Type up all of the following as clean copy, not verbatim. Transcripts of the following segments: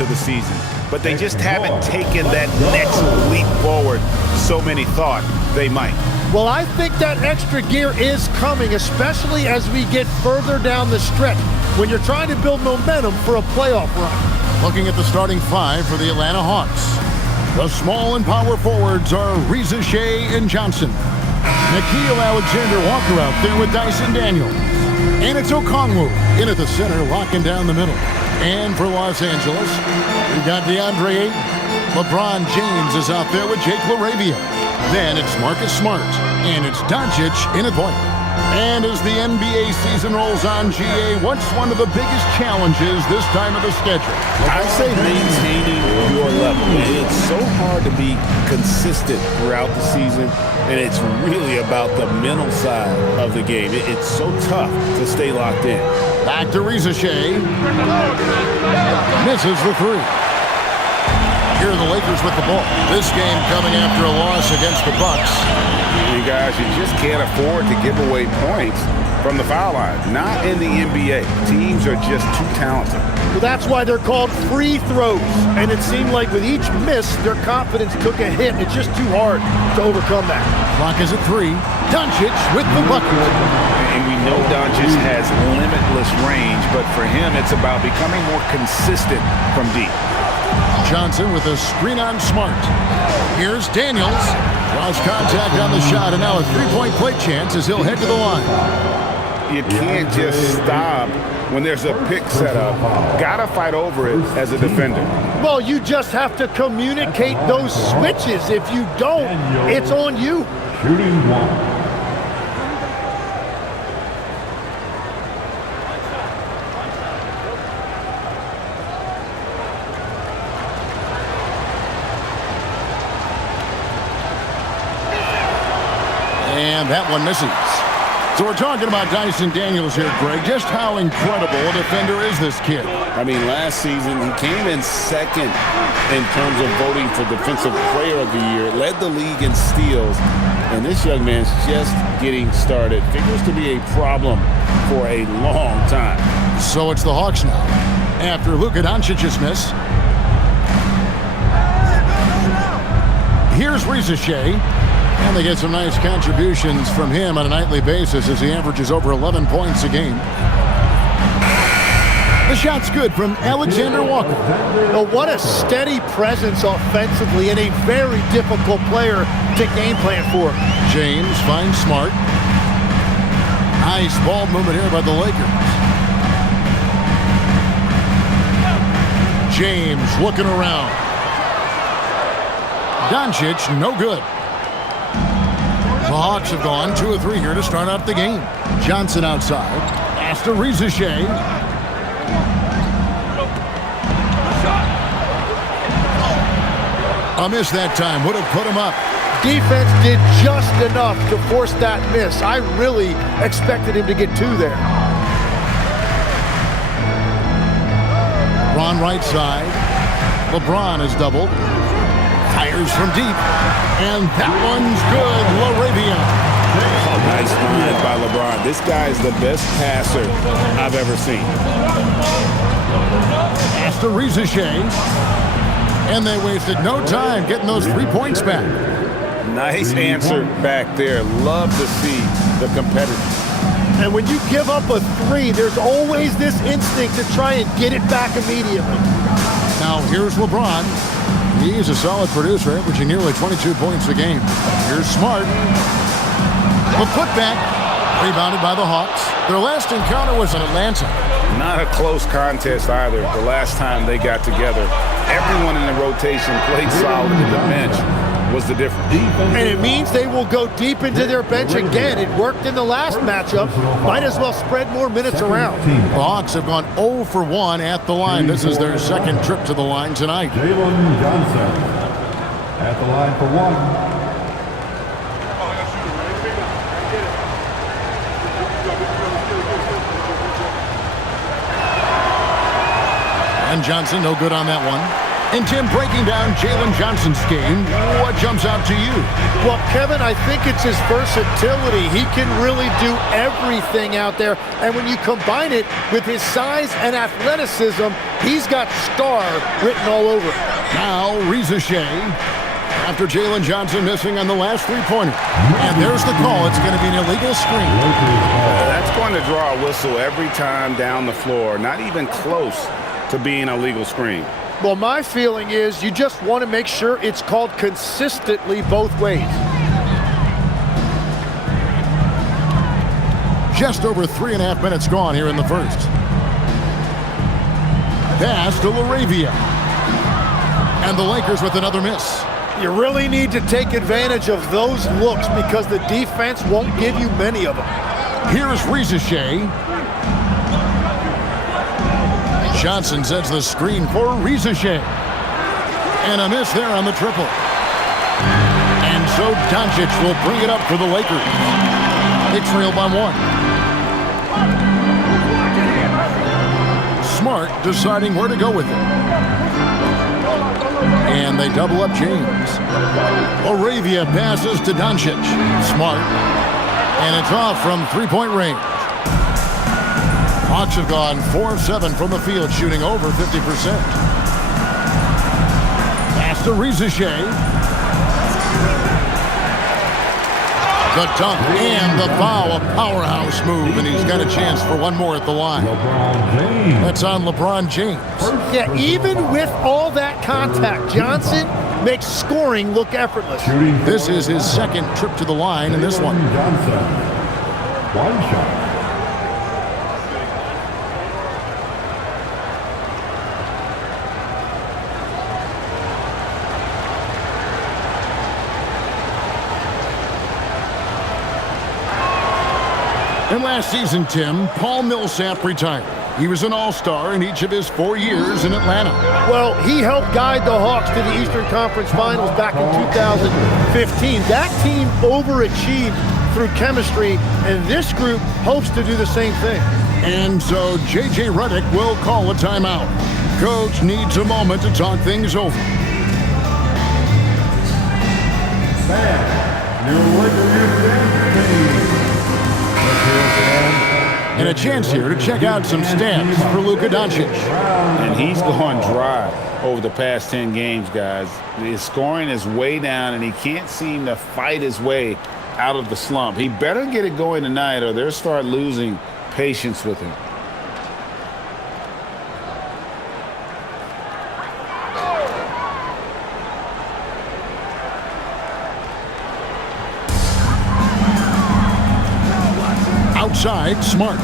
into the season, but they just haven't taken that next leap forward so many thought they might. Well, I think that extra gear is coming, especially as we get further down the stretch when you're trying to build momentum for a playoff run. Looking at the starting five for the Atlanta Hawks. The small and power forwards are Reza Shea and Johnson. Nickeil Alexander-Walker out there with Dyson Daniels. And it's Okongwu in at the center, locking down the middle. And for Los Angeles, we've got DeAndre Ayton. LeBron James is out there with Jake LaRavia. Then it's Marcus Smart, and it's Doncic in at point. And as the NBA season rolls on, GA, what's one of the biggest challenges this time of the schedule? I say maintaining your level. It's so hard to be consistent throughout the season, and it's really about the mental side of the game. It's so tough to stay locked in. Back to Reza Shea. Misses the three. Here are the Lakers with the ball. This game coming after a loss against the Bucks. You guys, you just can't afford to give away points from the foul line. Not in the NBA. Teams are just too talented. Well, that's why they're called free throws. And it seemed like with each miss, their confidence took a hit. It's just too hard to overcome that. Clock is at 3. Doncic with the bucket. And we know Doncic has limitless range, but for him, it's about becoming more consistent from deep. Johnson with a screen on Smart. Here's Daniels. Draws contact on the shot, and now a three-point play chance as he'll head to the line. You can't just stop when there's a pick set up. Gotta fight over it as a defender. Well, you just have to communicate those switches. If you don't, it's on you. Shooting one. And that one misses. So we're talking about Dyson Daniels here, Greg. Just how incredible a defender is this kid? I mean, last season he came in second in terms of voting for Defensive Player of the Year. Led the league in steals. And this young man's just getting started. Figures to be a problem for a long time. So it's the Hawks now. After Luka Doncic's miss. Here's Reza Shea. And they get some nice contributions from him on a nightly basis as he averages over 11 points a game. The shot's good from Alexander Walker. Well, what a steady presence offensively and a very difficult player to game plan for. James finds Smart. Nice ball movement here by the Lakers. James looking around. Doncic, no good. The Hawks have gone 2 of 3 here to start out the game. Johnson outside. Pass to Reza Shea. A miss that time. Would have put him up. Defense did just enough to force that miss. I really expected him to get 2 there. Ron right side. LeBron is doubled. Fires from deep. And that one's good. LaRavia. Nice find by LeBron. This guy's the best passer I've ever seen. Pass to Reza Shea. And they wasted no time getting those 3 points back. Nice answer back there. Love to see the competitors. And when you give up a 3, there's always this instinct to try and get it back immediately. Now here's LeBron. He's a solid producer, averaging nearly 22 points a game. Here's Smart. A putback. Rebounded by the Hawks. Their last encounter was in Atlanta. Not a close contest either the last time they got together. Everyone in the rotation played solid, and the bench was the difference. And it means they will go deep into their bench again. It worked in the last matchup. Might as well spread more minutes around. The Hawks have gone 0 for 1 at the line. This is their second trip to the line tonight. Jalen Johnson at the line for 1. And Johnson, no good on that one. And Tim, breaking down Jalen Johnson's game, what jumps out to you? Well, Kevin, I think it's his versatility. He can really do everything out there. And when you combine it with his size and athleticism, he's got star written all over it. Now, Rizachet, after Jalen Johnson missing on the last three-pointer. And there's the call. It's going to be an illegal screen. That's going to draw a whistle every time down the floor. Not even close to being a legal screen. Well, my feeling is you just want to make sure it's called consistently both ways. Just over 3.5 minutes gone here in the first. Pass to LaRavia. And the Lakers with another miss. You really need to take advantage of those looks because the defense won't give you many of them. Here's Rizachet. Johnson sets the screen for Rizachet. And a miss there on the triple. And so Doncic will bring it up for the Lakers. They trail by 1. Smart deciding where to go with it. And they double up James. LaRavia passes to Doncic. Smart. And it's off from three-point range. Hawks have gone 4 of 7 from the field, shooting over 50%. Pass to Rizachet. The dunk and the foul, a powerhouse move, and he's got a chance for one more at the line. That's on LeBron James. Yeah, even with all that contact, Johnson makes scoring look effortless. This is his second trip to the line in this one. One shot. And last season, Tim, Paul Millsap retired. He was an all-star in each of his 4 years in Atlanta. Well, he helped guide the Hawks to the Eastern Conference Finals back in 2015. That team overachieved through chemistry, and this group hopes to do the same thing. And so J.J. Redick will call a timeout. Coach needs a moment to talk things over. And a chance here to check out some stats for Luka Doncic. And he's gone dry over the past 10 games, guys. His scoring is way down, and he can't seem to fight his way out of the slump. He better get it going tonight, or they'll start losing patience with him. Outside, Smart.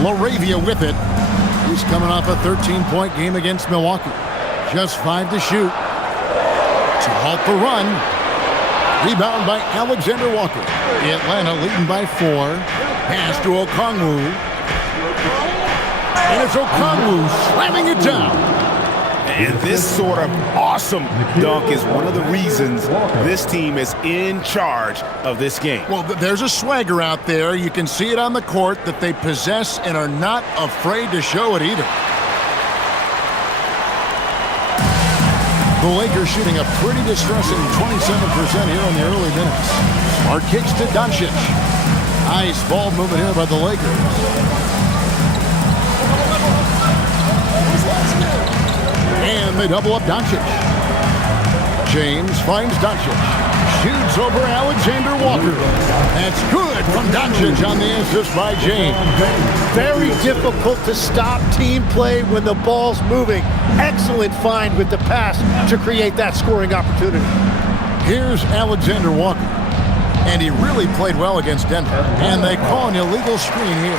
LaRavia with it. He's coming off a 13-point game against Milwaukee. Just 5 to shoot. To halt the run. Rebound by Alexander Walker. Atlanta leading by 4. Pass to Okongwu. And it's Okongwu slamming it down. And this sort of awesome dunk is one of the reasons this team is in charge of this game. Well, there's a swagger out there. You can see it on the court that they possess and are not afraid to show it either. The Lakers shooting a pretty distressing 27% here in the early minutes. Smart kicks to Doncic. Nice ball movement here by the Lakers. And they double up Doncic. James finds Doncic. Shoots over Alexander Walker. That's good from Doncic on the assist by James. Very difficult to stop team play when the ball's moving. Excellent find with the pass to create that scoring opportunity. Here's Alexander Walker. And he really played well against Denver. And they call an illegal screen here.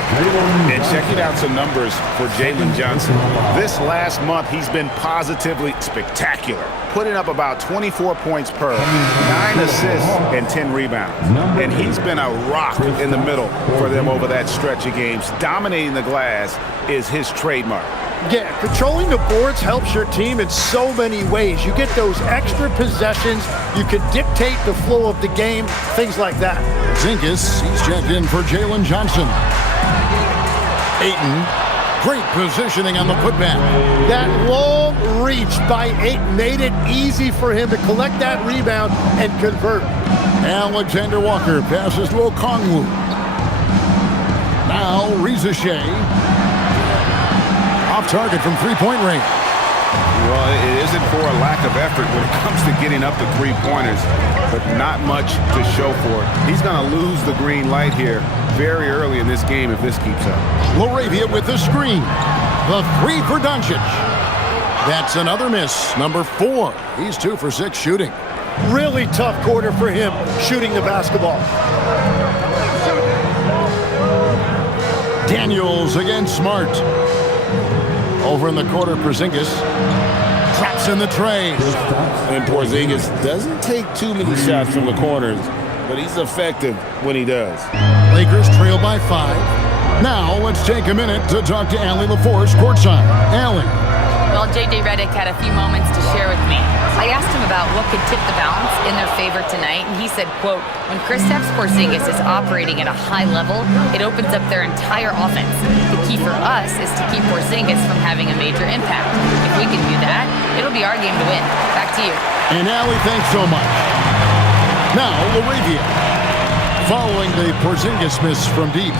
And checking out some numbers for Jalen Johnson. This last month, he's been positively spectacular, putting up about 24 points per, 9 assists, and 10 rebounds. And he's been a rock in the middle for them over that stretch of games. Dominating the glass is his trademark. Yeah, controlling the boards helps your team in so many ways. You get those extra possessions. You can dictate the flow of the game, things like that. Zinkas, he's checked in for Jalen Johnson. Ayton Great positioning on the putback. That long reach by Ayton made it easy for him to collect that rebound and convert. Alexander Walker passes to Okongwu. Now Reza Shea. Off target from three-point range. Well, it isn't for a lack of effort when it comes to getting up to three-pointers, but not much to show for it. He's going to lose the green light here very early in this game if this keeps up. Laravia with the screen. The three for Doncic. That's another miss. Number 4. He's 2 for 6 shooting. Really tough quarter for him shooting the basketball. Daniels against Smart. Over in the corner, Porzingis traps in the tray. And Porzingis doesn't take too many shots from the corners, but he's effective when he does. Lakers trail by 5. Now let's take a minute to talk to Allie LaForce courtside. Allie. Well, J.J. Redick had a few moments to share with me. I asked him about what could tip the balance in their favor tonight, and he said, quote, when Kristaps Porzingis is operating at a high level, it opens up their entire offense. The key for us is to keep Porzingis from having a major impact. If we can do that, it'll be our game to win. Back to you. And Allie, thanks so much. Now, Laravia. Following the Porzingis miss from deep.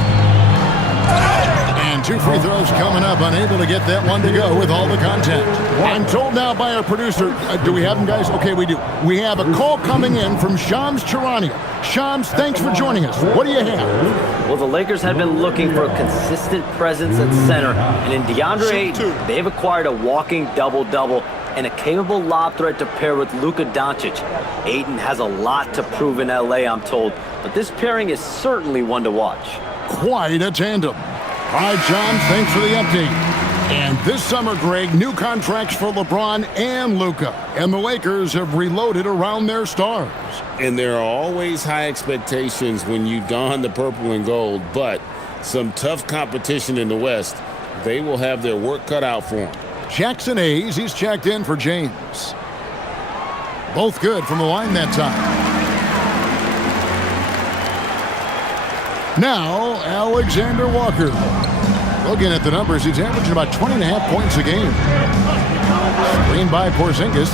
And 2 free throws coming up, unable to get that one to go with all the contact. I'm told now by our producer, do we have them, guys? Okay, we do. We have a call coming in from Shams Charania. Shams, thanks for joining us. What do you have? Well, the Lakers have been looking for a consistent presence at center, and in DeAndre Ayton, they've acquired a walking double-double and a capable lob threat to pair with Luka Doncic. Ayton has a lot to prove in L.A., I'm told, but this pairing is certainly one to watch. Quite a tandem. All right, John, thanks for the update. And this summer, Greg, new contracts for LeBron and Luka. And the Lakers have reloaded around their stars. And there are always high expectations when you don the purple and gold, but some tough competition in the West. They will have their work cut out for them. Jackson Hayes, he's checked in for James. Both good from the line that time. Now, Alexander Walker. Looking at the numbers, he's averaging about 20.5 points a game. Screen by Porzingis.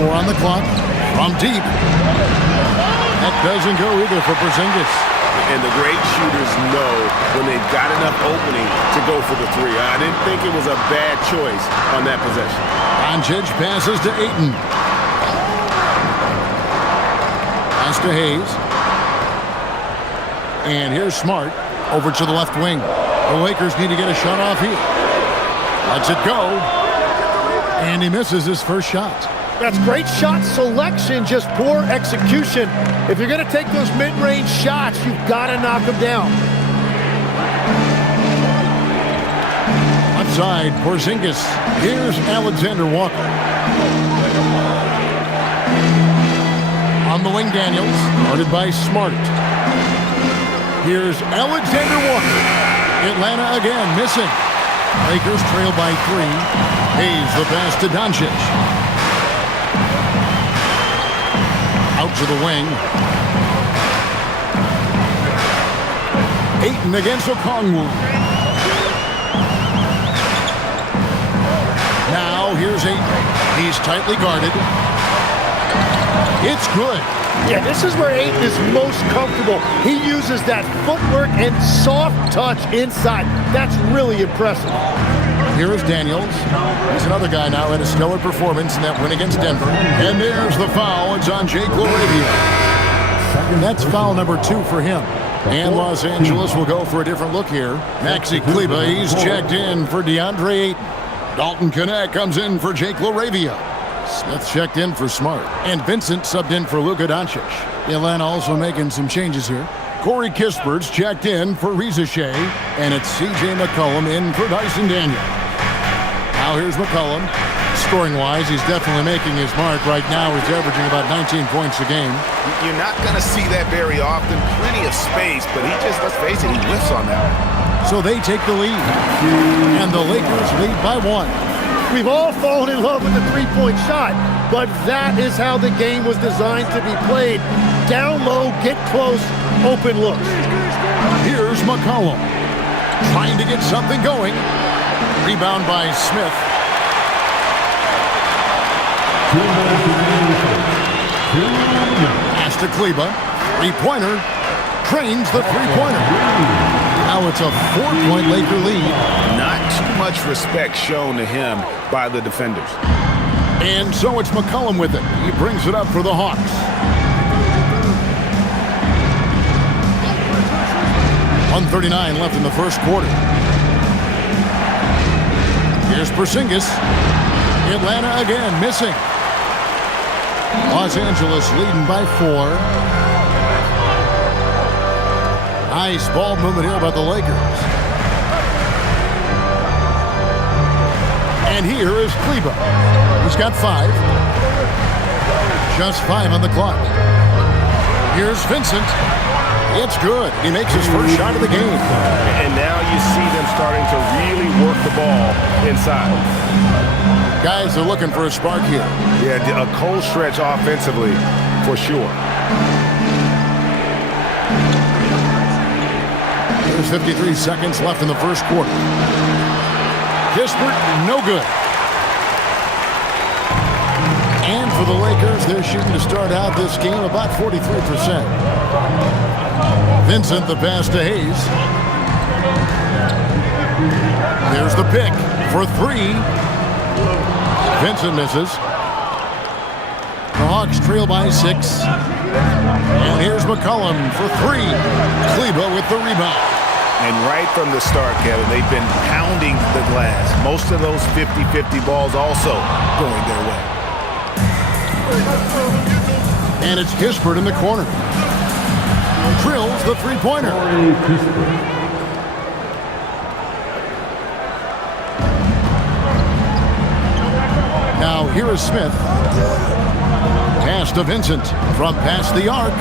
Four on the clock. From deep. That doesn't go either for Porzingis. And the great shooters know when they've got enough opening to go for the three. I didn't think it was a bad choice on that possession. Doncic passes to Ayton. Pass to Hayes. And here's Smart over to the left wing. The Lakers need to get a shot off here. Lets it go. And he misses his first shot. That's great shot selection, just poor execution. If you're going to take those mid-range shots, you've got to knock them down. Left side, Porzingis. Here's Alexander Walker. On the wing, Daniels. Guarded by Smart. Here's Alexander Walker. Atlanta again, missing. Lakers trail by 3. Hayes the pass to Doncic. Out to the wing. Ayton against Okongwu. Now here's Ayton. He's tightly guarded. It's good. Yeah, this is where Ayton is most comfortable. He uses that footwork and soft touch inside. That's really impressive. Here is Daniels. He's another guy now in a stellar performance in that win against Denver. And there's the foul. It's on Jake LaRavia. That's foul number 2 for him. And Los Angeles will go for a different look here. Maxi Kleber, he's checked in for DeAndre Ayton. Dalton Connect comes in for Jake LaRavia. Smith checked in for Smart. And Vincent subbed in for Luka Doncic. Atlanta also making some changes here. Corey Kispert's checked in for Reza Shea. And it's C.J. McCollum in for Dyson Daniel. Now here's McCollum. Scoring-wise, he's definitely making his mark. Right now, he's averaging about 19 points a game. You're not going to see that very often. Plenty of space, but he just, let's face it, he whiffs on that one. So they take the lead. And the Lakers lead by 1. We've all fallen in love with the three-point shot, but that is how the game was designed to be played. Down low, get close, open looks. Here's McCollum trying to get something going. Rebound by Smith. Pass to Kleba. Three-pointer. Trains the three-pointer. Now it's a 4-point Laker lead. Not too much respect shown to him by the defenders. And so it's McCollum with it. He brings it up for the Hawks. .139 left in the first quarter. Here's Porzingis. Atlanta again missing. Los Angeles leading by 4. Nice ball movement here by the Lakers. And here is Kleba. He's got 5. Just 5 on the clock. Here's Vincent. It's good. He makes his first shot of the game. And now you see them starting to really work the ball inside. Guys are looking for a spark here. Yeah, a cold stretch offensively for sure. There's 53 seconds left in the first quarter. Kispert, no good. And for the Lakers, they're shooting to start out this game about 43%. Vincent, the pass to Hayes. There's the pick for 3. Vincent misses. The Hawks trail by 6. And here's McCollum for 3. Kleba with the rebound. And right from the start, Kevin, they've been pounding the glass. Most of those 50-50 balls also going their way. And it's Kispert in the corner. Drills the three-pointer. Now here is Smith. Pass to Vincent from past the arc.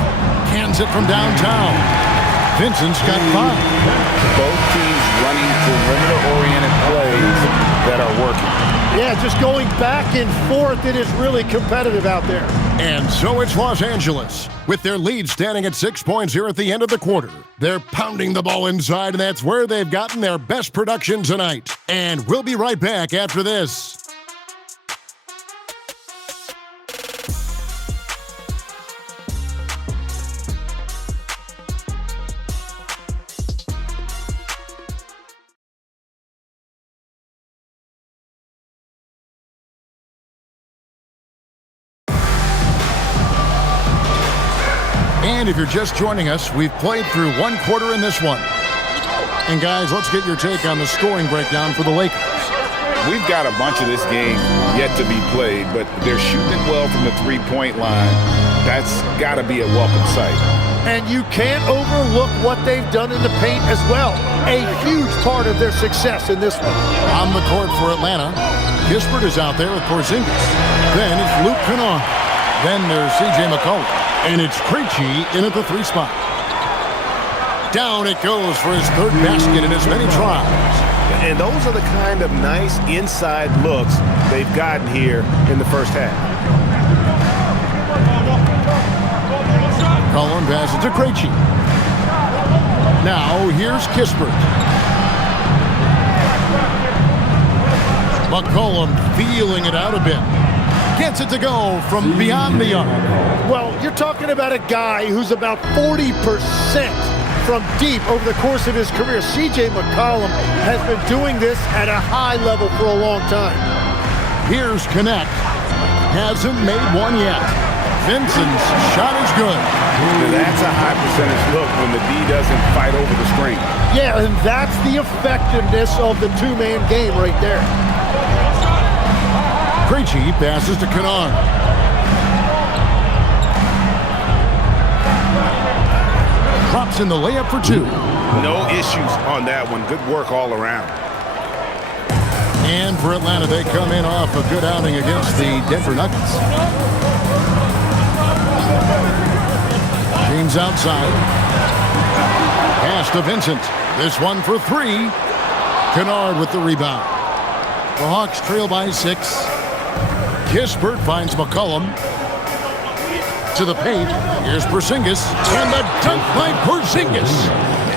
Cans it from downtown. Vincent's got 5. Both teams running perimeter-oriented plays that are working. Yeah, just going back and forth. It is really competitive out there. And so it's Los Angeles, with their lead standing at 6 points here at the end of the quarter. They're pounding the ball inside, and that's where they've gotten their best production tonight. And we'll be right back after this. And if you're just joining us, we've played through one quarter in this one. And guys, let's get your take on the scoring breakdown for the Lakers. We've got a bunch of this game yet to be played, but they're shooting it well from the three-point line. That's got to be a welcome sight. And you can't overlook what they've done in the paint as well. A huge part of their success in this one. On the court for Atlanta, Kispert is out there with Porzingis. Then it's Luke Kennard. Then there's C.J. McCollum. And it's Krejci in at the 3 spot. Down it goes for his 3rd basket in as many tries. And those are the kind of nice inside looks they've gotten here in the first half. Cullen passes to Krejci. Now here's Kispert. McCollum feeling it out a bit. Gets it to go from beyond the arc. Well, you're talking about a guy who's about 40% from deep over the course of his career. C.J. McCollum has been doing this at a high level for a long time. Here's Connect. Hasn't made one yet. Vincent's shot is good. That's a high percentage look when the D doesn't fight over the screen. Yeah, and that's the effectiveness of the two-man game right there. Krejci passes to Kennard. Drops in the layup for 2. No issues on that one. Good work all around. And for Atlanta, they come in off a good outing against the Denver Nuggets. James outside. Pass to Vincent. This one for 3. Kennard with the rebound. The Hawks trail by 6. Kispert finds McCollum. To the paint. Here's Porzingis. And the dunk by Porzingis.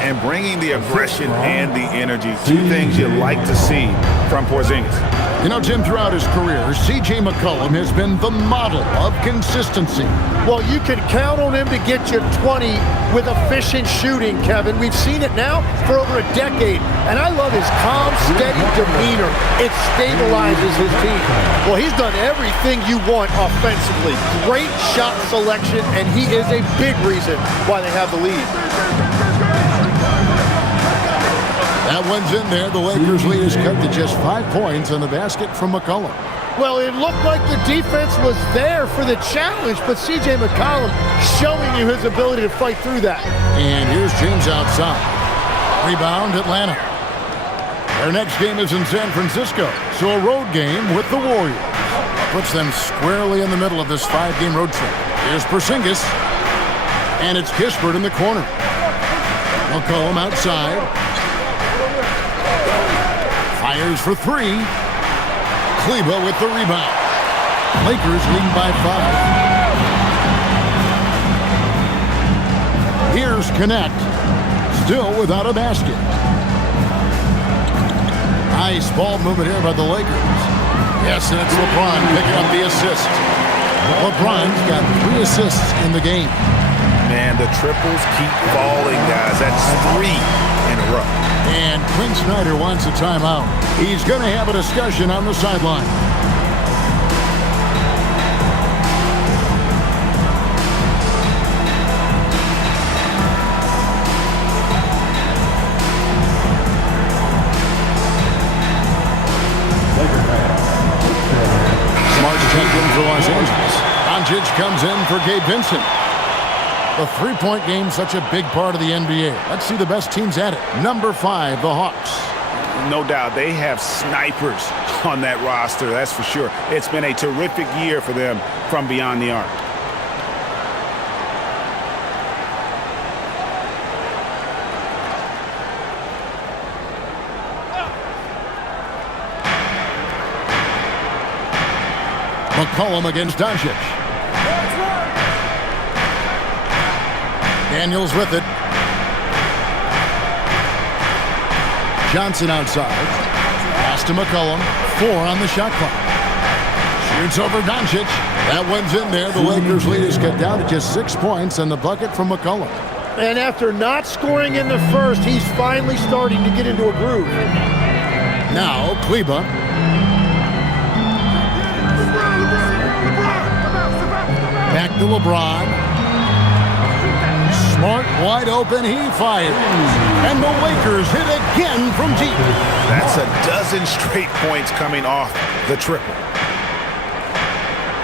And bringing the aggression and the energy, two things you like to see from Porzingis. You know, Tim, throughout his career, C.J. McCollum has been the model of consistency. Well, you can count on him to get you 20 with efficient shooting, Kevin. We've seen it now for over a decade. And I love his calm, steady demeanor. It stabilizes his team. Well, he's done everything you want offensively. Great shot selection, and he is a big reason why they have the lead. That one's in there. The Lakers' lead is cut to just 5 points on the basket from McCollum. Well, it looked like the defense was there for the challenge, but C.J. McCollum showing you his ability to fight through that. And here's James outside. Rebound, Atlanta. Their next game is in San Francisco, so a road game with the Warriors. Puts them squarely in the middle of this 5-game road trip. Here's Porzingis. And it's Kispert in the corner. McCollum outside. Fires for 3. Kleber with the rebound. Lakers lead by 5. Here's Connect. Still without a basket. Nice ball movement here by the Lakers. Yes, and it's LeBron picking up the assist. LeBron's got 3 assists in the game. Man, the triples keep falling, guys. That's 3 in a row. And Quinn Snyder wants a timeout. He's going to have a discussion on the sideline. Smart checked in for Los Angeles. Doncic comes in for Gabe Vincent. The three-point game, such a big part of the NBA. Let's see the best teams at it. Number 5, the Hawks. No doubt, they have snipers on that roster, that's for sure. It's been a terrific year for them from beyond the arc. McCollum against Doncic. Daniels with it. Johnson outside. Pass to McCollum. 4 on the shot clock. Shoots over Doncic. That one's in there. The Lakers' lead is cut down to just 6 points and the bucket from McCollum. And after not scoring in the first, he's finally starting to get into a groove. Now, Kleber. Back to LeBron. Smart, wide open, he fires. And the Lakers hit again from deep. That's a dozen straight points coming off the triple.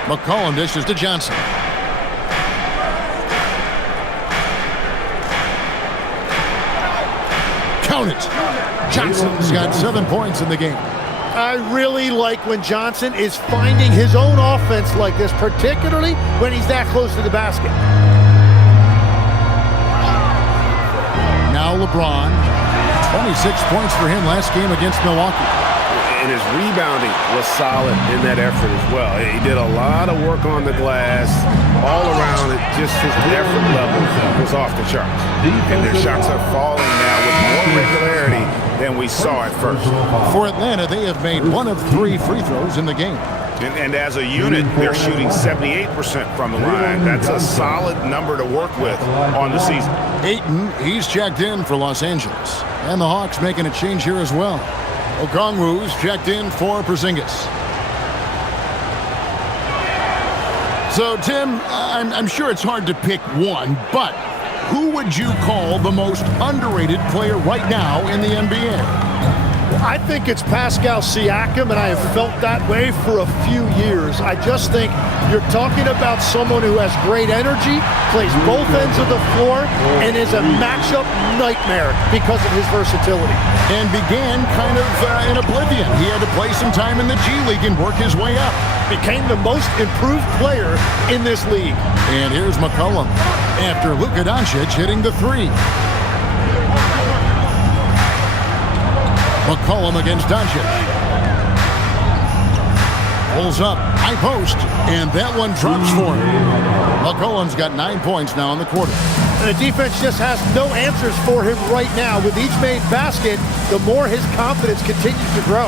McCollum dishes to Johnson. Count it. Johnson's got 7 points in the game. I really like when Johnson is finding his own offense like this, particularly when he's that close to the basket. Now LeBron, 26 points for him last game against Milwaukee. And his rebounding was solid in that effort as well. He did a lot of work on the glass. All around it, just his effort level was off the charts. And their shots are falling now with more regularity than we saw at first. For Atlanta, they have made 1 of 3 free throws in the game. And as a unit, they're shooting 78% from the line. That's a solid number to work with on the season. Ayton, he's checked in for Los Angeles. And the Hawks making a change here as well. Okongwu's checked in for Porzingis. So, Tim, I'm sure it's hard to pick one, but who would you call the most underrated player right now in the NBA? I think it's Pascal Siakam, and I have felt that way for a few years. I just think you're talking about someone who has great energy, plays both ends of the floor, and is a matchup nightmare because of his versatility. And began kind of in oblivion. He had to play some time in the G League and work his way up. Became the most improved player in this league. And here's McCollum after Luka Doncic hitting the 3. McCollum against Doncic. Pulls up, high post, and that one drops for him. McCollum's got 9 points now in the quarter. And the defense just has no answers for him right now. With each made basket, the more his confidence continues to grow.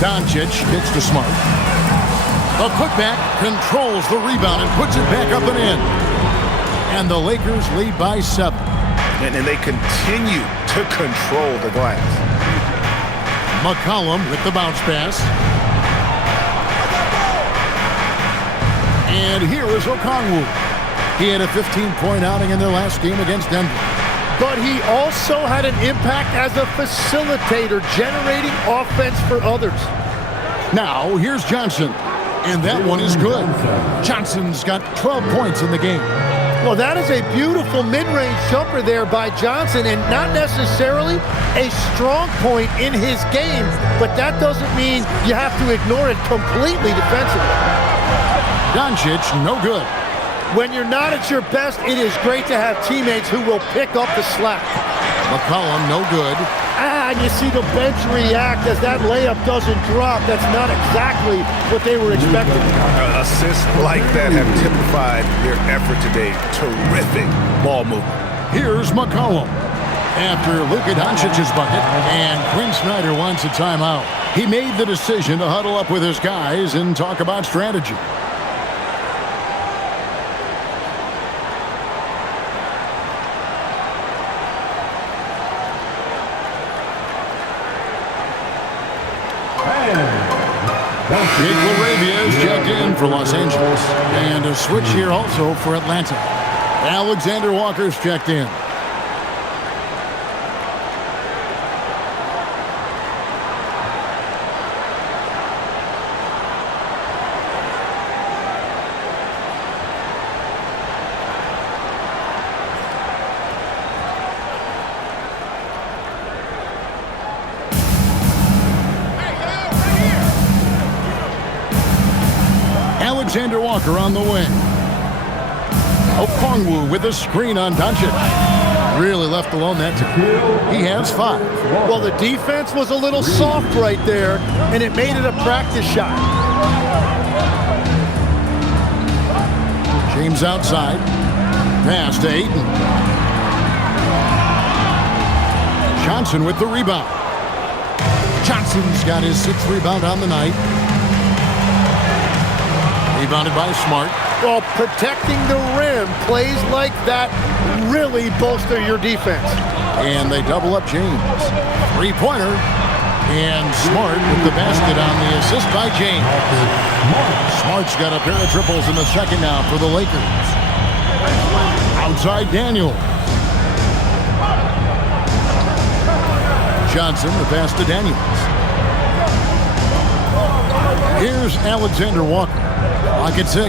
Doncic gets to Smart. A putback controls the rebound and puts it back up and in. And the Lakers lead by 7. And they continue to control the glass. McCollum with the bounce pass. And here is Okongwu. He had a 15-point outing in their last game against Denver. But he also had an impact as a facilitator, generating offense for others. Now, here's Johnson. And that one is good. Johnson's got 12 points in the game. Well, that is a beautiful mid-range jumper there by Johnson, and not necessarily a strong point in his game, but that doesn't mean you have to ignore it completely defensively. Doncic, no good. When you're not at your best, it is great to have teammates who will pick up the slack. McCollum, no good. And you see the bench react as that layup doesn't drop. That's not exactly what they were expecting. Assists like that have typified their effort today. Terrific ball movement. Here's McCollum. After Luka Doncic's bucket, and Quinn Snyder wants a timeout. He made the decision to huddle up with his guys and talk about strategy. Jake LaRavia is checked in for Los Angeles. And a switch here also for Atlanta. Alexander Walker's checked in. Alexander Walker on the wing. Okongwu with a screen on Doncic. Really left alone that time. He has 5. Well, the defense was a little soft right there, and it made it a practice shot. James outside. Pass to Ayton. Johnson with the rebound. Johnson's got his 6th rebound on the night. Rebounded by Smart. Well, protecting the rim, plays like that really bolster your defense. And they double up James. 3-pointer. And Smart with the basket on the assist by James. Smart's got a pair of triples in the second now for the Lakers. Outside Daniel. Johnson, the pass to Daniels. Here's Alexander Walker. Lock at 6.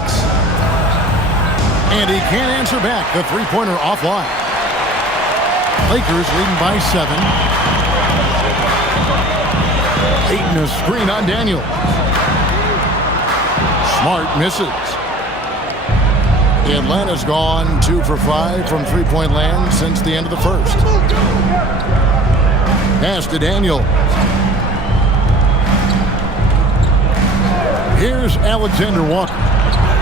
And he can't answer back. The 3-pointer offline. Lakers leading by 7. Ayton a screen on Daniel. Smart misses. Atlanta's gone 2 for 5 from 3-point land since the end of the first. Pass to Daniel. Here's Alexander Walker.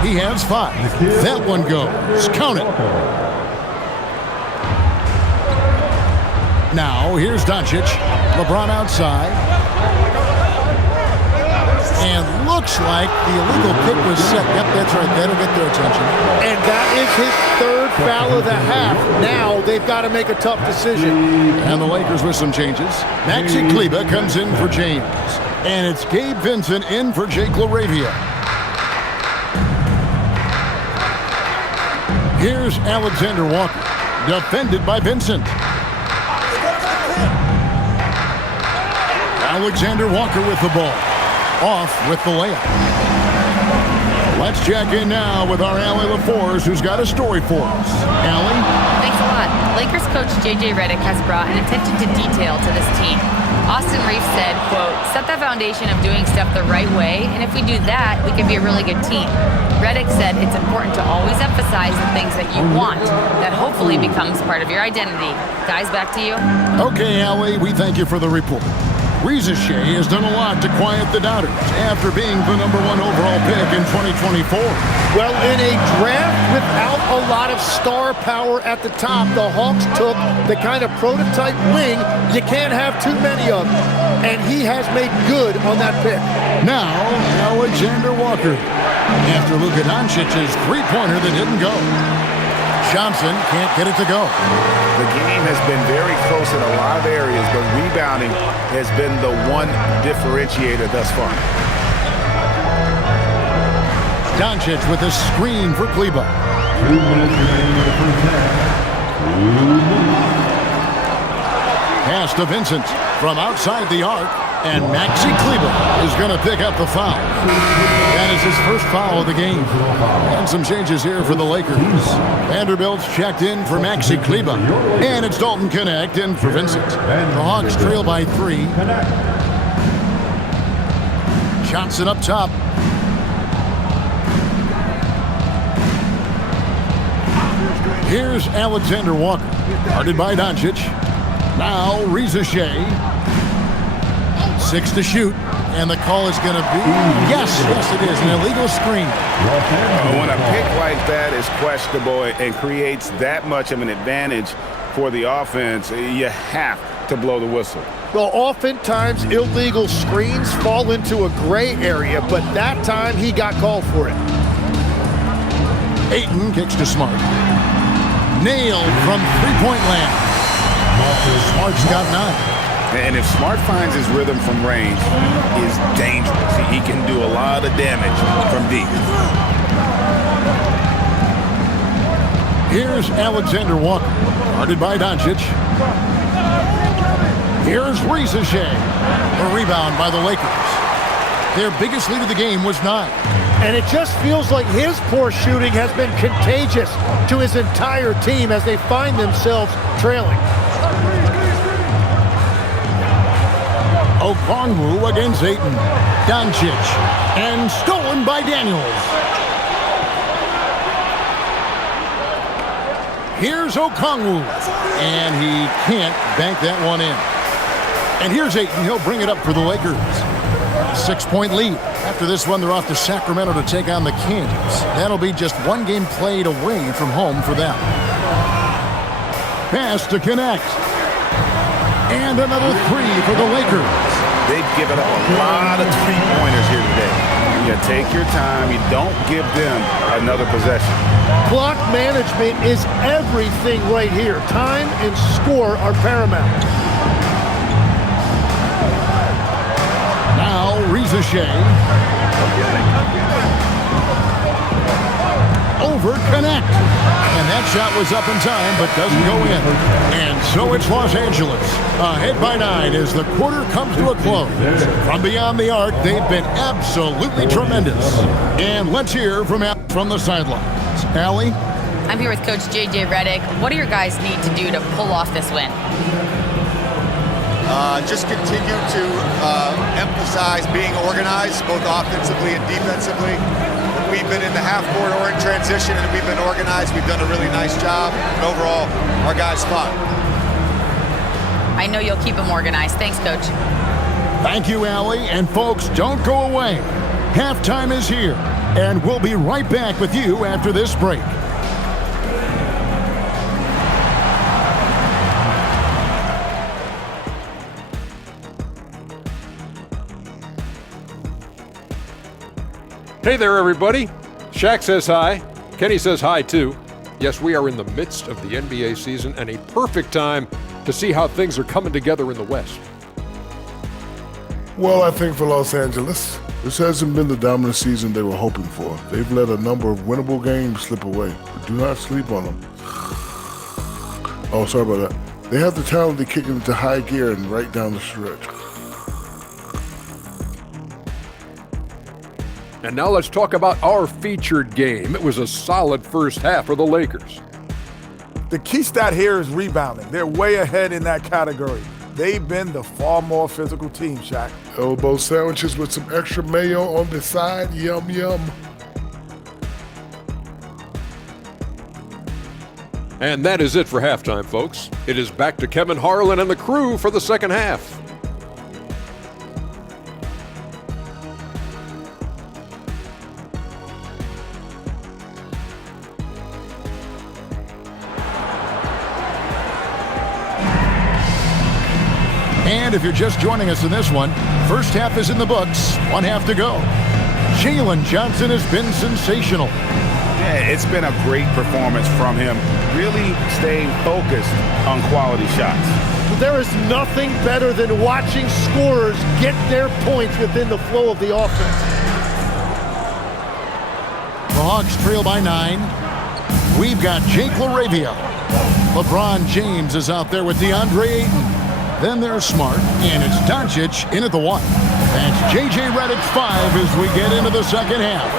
He has 5. That one goes. Count it. Now, here's Doncic. LeBron outside. And looks like the illegal kick was set. Yep, that's right. That'll get their attention. And that is his 3rd foul of the half. Now they've got to make a tough decision. And the Lakers with some changes. Maxi Kleber comes in for James. And it's Gabe Vincent in for Jake LaRavia. Here's Alexander Walker. Defended by Vincent. Alexander Walker with the ball. Off with the layup. Let's check in now with our Allie LaForce, who's got a story for us. Allie? Thanks a lot. Lakers coach J.J. Redick has brought an attention to detail to this team. Austin Reeves said, quote, set that foundation of doing stuff the right way, and if we do that, we can be a really good team. Redick said it's important to always emphasize the things that you want. That hopefully becomes part of your identity. Guys, back to you. Okay, Allie, we thank you for the report. Riza Shea has done a lot to quiet the doubters after being the #1 overall pick in 2024. Well, in a draft without a lot of star power at the top, the Hawks took the kind of prototype wing you can't have too many of, and he has made good on that pick. Now, Alexander Walker. After Luka Doncic's three-pointer that didn't go. Johnson can't get it to go. The game has been very close in a lot of areas, but rebounding has been the one differentiator thus far. Doncic with a screen for Kleber. 2 minutes remaining in the first half. 2 minutes. Pass to Vincent from outside the arc, and Maxi Kleber is going to pick up the foul. That is his first foul of the game. And some changes here for the Lakers. Vanderbilt's checked in for Maxi Kleber, and it's Dalton Connect in for Vincent. The Hawks trail by 3. Johnson up top. Here's Alexander Walker, guarded by Doncic. Now Riza Shea. 6 to shoot, and the call is going to be, yes, it is, an illegal screen. When a pick like that is questionable and creates that much of an advantage for the offense, you have to blow the whistle. Well, oftentimes illegal screens fall into a gray area, but that time he got called for it. Ayton kicks to Smart. Nailed from three-point land. Smart's got 9. And if Smart finds his rhythm from range, is dangerous. He can do a lot of damage from deep. Here's Alexander Walker, guarded by Doncic. Here's Riza Shea. A rebound by the Lakers. Their biggest lead of the game was 9. And it just feels like his poor shooting has been contagious to his entire team as they find themselves trailing. Okongwu against Ayton. Doncic. And stolen by Daniels. Here's Okongwu. And he can't bank that one in. And here's Ayton. He'll bring it up for the Lakers. 6-point lead. After this one, they're off to Sacramento to take on the Kings. That'll be just one game played away from home for them. Pass to Connect. And another 3 for the Lakers. They've given up a lot of three-pointers here today. You take your time. You don't give them another possession. Clock management is everything right here. Time and score are paramount. Now, Riza Shea. Over Connect. And that shot was up in time, but doesn't go in. And so it's Los Angeles. Ahead by 9 as the quarter comes to a close. From beyond the arc, they've been absolutely tremendous. And let's hear from the sidelines. Allie? I'm here with Coach J.J. Redick. What do your guys need to do to pull off this win? Just continue to emphasize being organized, both offensively and defensively. We've been in the half-court or in transition, and we've been organized. We've done a really nice job. And overall, our guys fought. I know you'll keep them organized. Thanks, Coach. Thank you, Allie. And folks, don't go away. Halftime is here, and we'll be right back with you after this break. Hey there, everybody. Shaq says hi. Kenny says hi, too. Yes, we are in the midst of the NBA season and a perfect time to see how things are coming together in the West. Well, I think for Los Angeles, this hasn't been the dominant season they were hoping for. They've let a number of winnable games slip away, but do not sleep on them. Oh, sorry about that. They have the talent to kick it into high gear and right down the stretch. And now let's talk about our featured game. It was a solid first half for the Lakers. The key stat here is rebounding. They're way ahead in that category. They've been the far more physical team, Shaq. Elbow sandwiches with some extra mayo on the side. Yum, yum. And that is it for halftime, folks. It is back to Kevin Harlan and the crew for the second half. And if you're just joining us in this one, first half is in the books, 1 half to go. Jalen Johnson has been sensational. Yeah, it's been a great performance from him, really staying focused on quality shots. There is nothing better than watching scorers get their points within the flow of the offense. The Hawks trail by 9. We've got Jake LaRavia. LeBron James is out there with DeAndre Ayton. Then there's Smart, and it's Doncic in at the 1. That's J.J. Redick 5 as we get into the second half.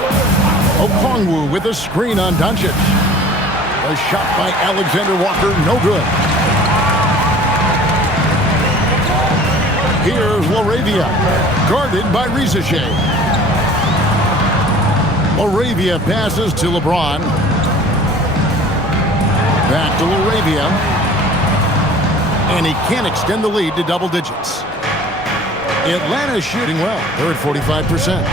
Okongwu with a screen on Doncic. A shot by Alexander Walker, no good. Here's LaRavia, guarded by Rizachet. LaRavia passes to LeBron. Back to LaRavia. And he can't extend the lead to double digits. Atlanta's shooting well. They're at 45%.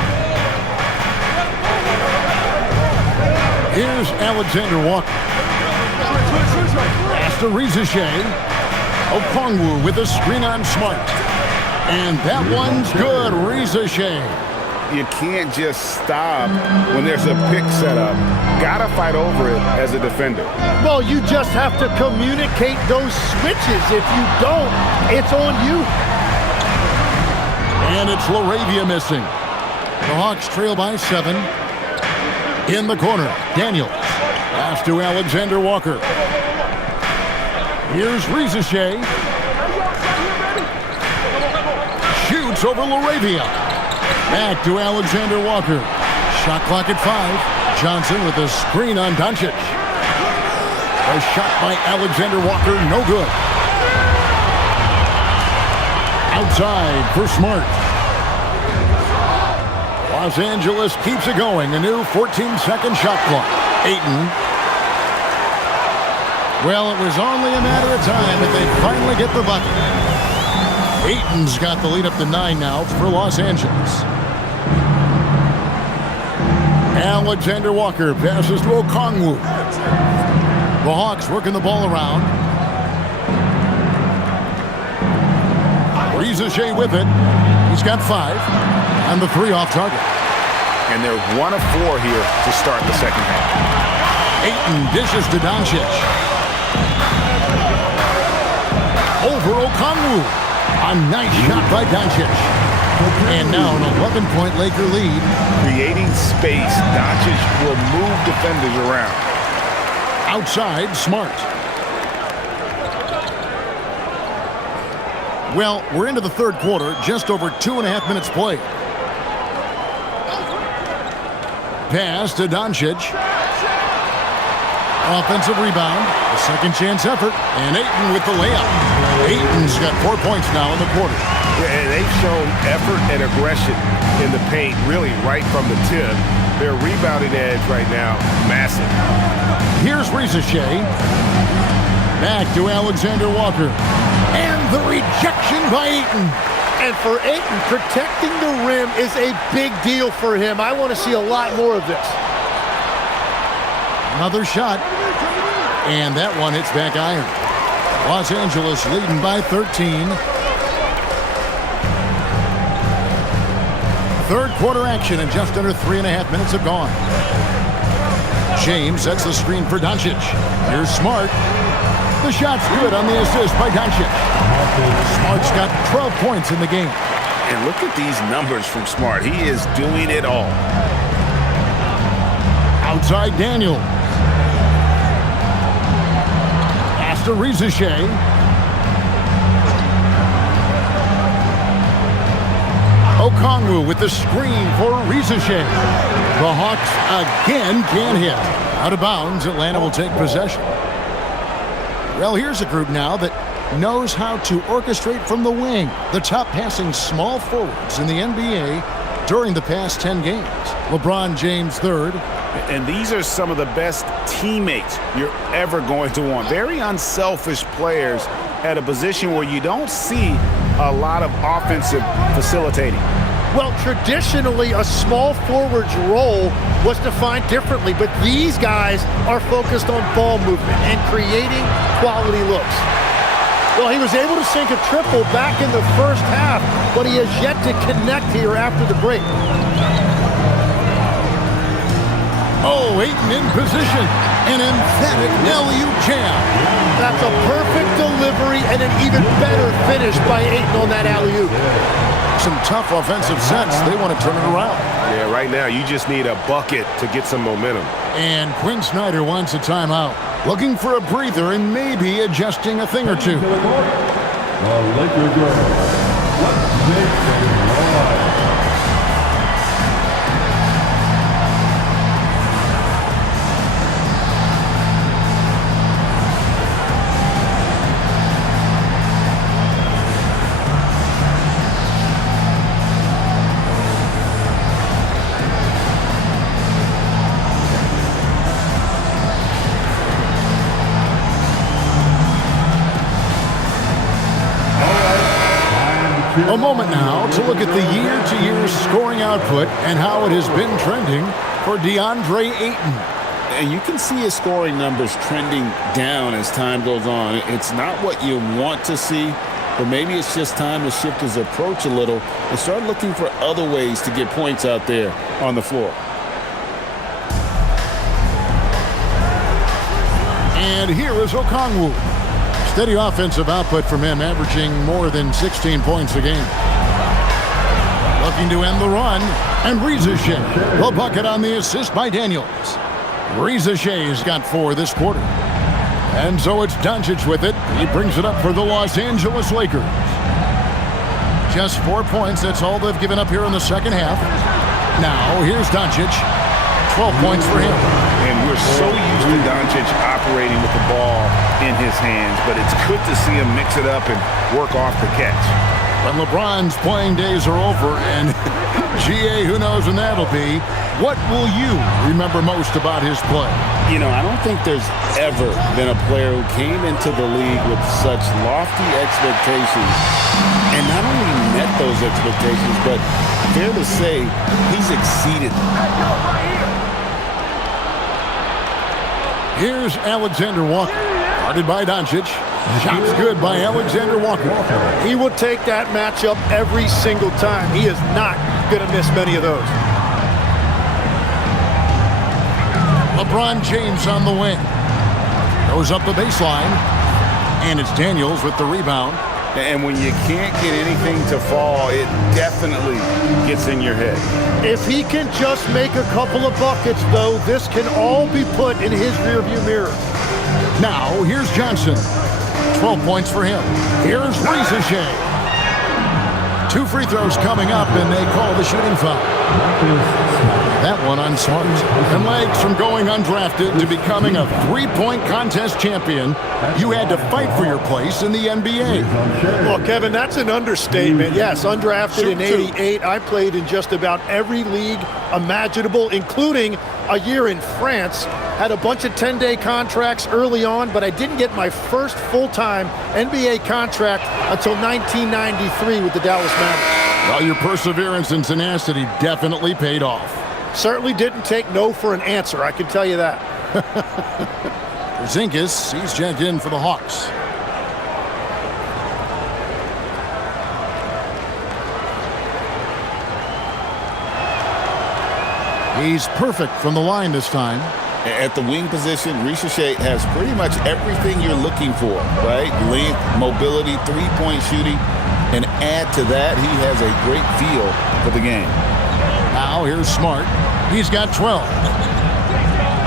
Here's Alexander Walker. Pass to Rizachet. Okongwu with a screen on Smart. And that one's good, Rizachet. You can't just stop when there's a pick set up. Gotta fight over it as a defender. Well, you just have to communicate those switches. If you don't, it's on you. And it's LaRavia missing. The Hawks trail by 7. In the corner, Daniels. Pass to Alexander Walker. Here's Rizachet. Shoots over LaRavia. Back to Alexander Walker. Shot clock at 5. Johnson with a screen on Doncic. A shot by Alexander Walker, no good. Outside for Smart. Los Angeles keeps it going. A new 14-second shot clock. Ayton. Well, it was only a matter of time if they finally get the bucket. Ayton's got the lead up to 9 now for Los Angeles. Alexander Walker passes to Okongwu. The Hawks working the ball around. Rizachet with it. He's got 5. And the 3 off target. And they're 1 of 4 here to start the second half. Ayton dishes to Doncic. Over Okongwu. A nice shot by Doncic. And now an 11-point Laker lead. Creating space, Doncic will move defenders around. Outside, Smart. Well, we're into the third quarter, just over 2.5 minutes played. Pass to Doncic. Offensive rebound, a second chance effort, and Ayton with the layup. Ayton's got 4 points now in the quarter. Yeah, they've shown effort and aggression in the paint, really right from the tip. Their rebounding edge right now, massive. Here's Rizachet. Back to Alexander Walker. And the rejection by Ayton. And for Ayton, protecting the rim is a big deal for him. I want to see a lot more of this. Another shot. And that one hits back iron. Los Angeles leading by 13. Third quarter action and just under 3.5 minutes have gone. James sets the screen for Doncic. Here's Smart. The shot's good on the assist by Doncic. Smart's got 12 points in the game. And look at these numbers from Smart. He is doing it all. Outside Daniels. Pass to Rizachet. Okongwu with the screen for Rizachet. The Hawks again can't hit. Out of bounds, Atlanta will take possession. Well, here's a group now that knows how to orchestrate from the wing. The top passing small forwards in the NBA during the past 10 games. LeBron James third. And these are some of the best teammates you're ever going to want. Very unselfish players at a position where you don't see a lot of offensive facilitating. Well, traditionally, a small forward's role was defined differently, but these guys are focused on ball movement and creating quality looks. Well, he was able to sink a triple back in the first half, but he has yet to connect here after the break. Oh, Ayton in position. An emphatic alley-oop jam. That's a perfect delivery and an even better finish by Ayton on that alley-oop. Some tough offensive sets. They want to turn it around. Yeah, right now you just need a bucket to get some momentum. And Quinn Snyder wants a timeout. Looking for a breather and maybe adjusting a thing or two. The Lakers are what makes them alive. A moment now to look at the year-to-year scoring output and how it has been trending for DeAndre Ayton. And you can see his scoring numbers trending down as time goes on. It's not what you want to see, but maybe it's just time to shift his approach a little and start looking for other ways to get points out there on the floor. And here is Okongwu. Steady offensive output from him, averaging more than 16 points a game. Looking to end the run, and Reza Shea, the bucket on the assist by Daniels. Reza Shea's got 4 this quarter. And so it's Doncic with it. He brings it up for the Los Angeles Lakers. Just 4 points, that's all they've given up here in the second half. Now, here's Doncic. 12 points for him. And we're so used to Doncic operating with the ball in his hands, but it's good to see him mix it up and work off the catch. When LeBron's playing days are over, and GA, who knows when that'll be, what will you remember most about his play? You know, I don't think there's ever been a player who came into the league with such lofty expectations and not only met those expectations, but fair to say, he's exceeded them. Here's Alexander Walker, guarded by Doncic. Shots good by Alexander Walker. He will take that matchup every single time. He is not going to miss many of those. LeBron James on the wing. Goes up the baseline. And it's Daniels with the rebound. And when you can't get anything to fall, it definitely gets in your head. If he can just make a couple of buckets, though, this can all be put in his rearview mirror. Now, here's Johnson. 12 points for him. Here's Reza Shea. 2 free throws coming up, and they call the shooting foul. That one on Smart. And legs from going undrafted to becoming a 3-point contest champion, you had to fight for your place in the NBA. Well, Kevin, that's an understatement. Yes, undrafted in '88. I played in just about every league imaginable, including a year in France. Had a bunch of 10-day contracts early on, but I didn't get my first full-time NBA contract until 1993 with the Dallas Mavericks. Well, your perseverance and tenacity definitely paid off. Certainly didn't take no for an answer, I can tell you that. Porzingis, he's checked in for the Hawks. He's perfect from the line this time. At the wing position, Reza Shea has pretty much everything you're looking for, right? Length, mobility, three-point shooting, and add to that, he has a great feel for the game. Now here's Smart. He's got 12.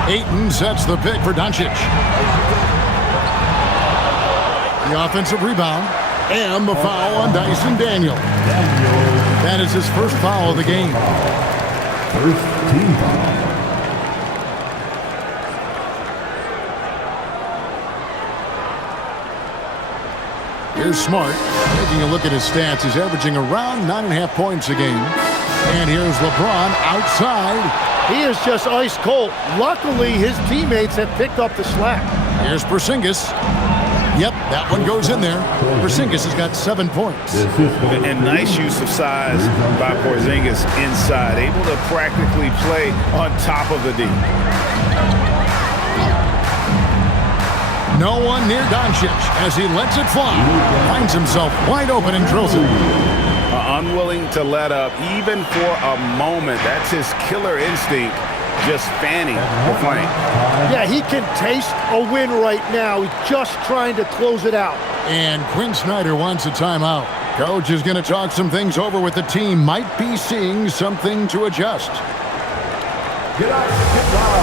Ayton sets the pick for Doncic. The offensive rebound and the foul on Dyson Daniels. That is his first foul of the game. First team foul. Here's Smart. Taking a look at his stats, he's averaging around 9.5 points a game. And here's LeBron outside. He is just ice cold. Luckily, his teammates have picked up the slack. Here's Porzingis. Yep, that one goes in there. Porzingis has got 7 points. And nice use of size by Porzingis inside. Able to practically play on top of the D. No one near Doncic as he lets it fly. Finds himself wide open and drills it. Unwilling to let up even for a moment. That's his killer instinct, just fanning the flame. Yeah, he can taste a win right now. He's just trying to close it out. And Quinn Snyder wants a timeout. Coach is going to talk some things over with the team. Might be seeing something to adjust. Get out, get down.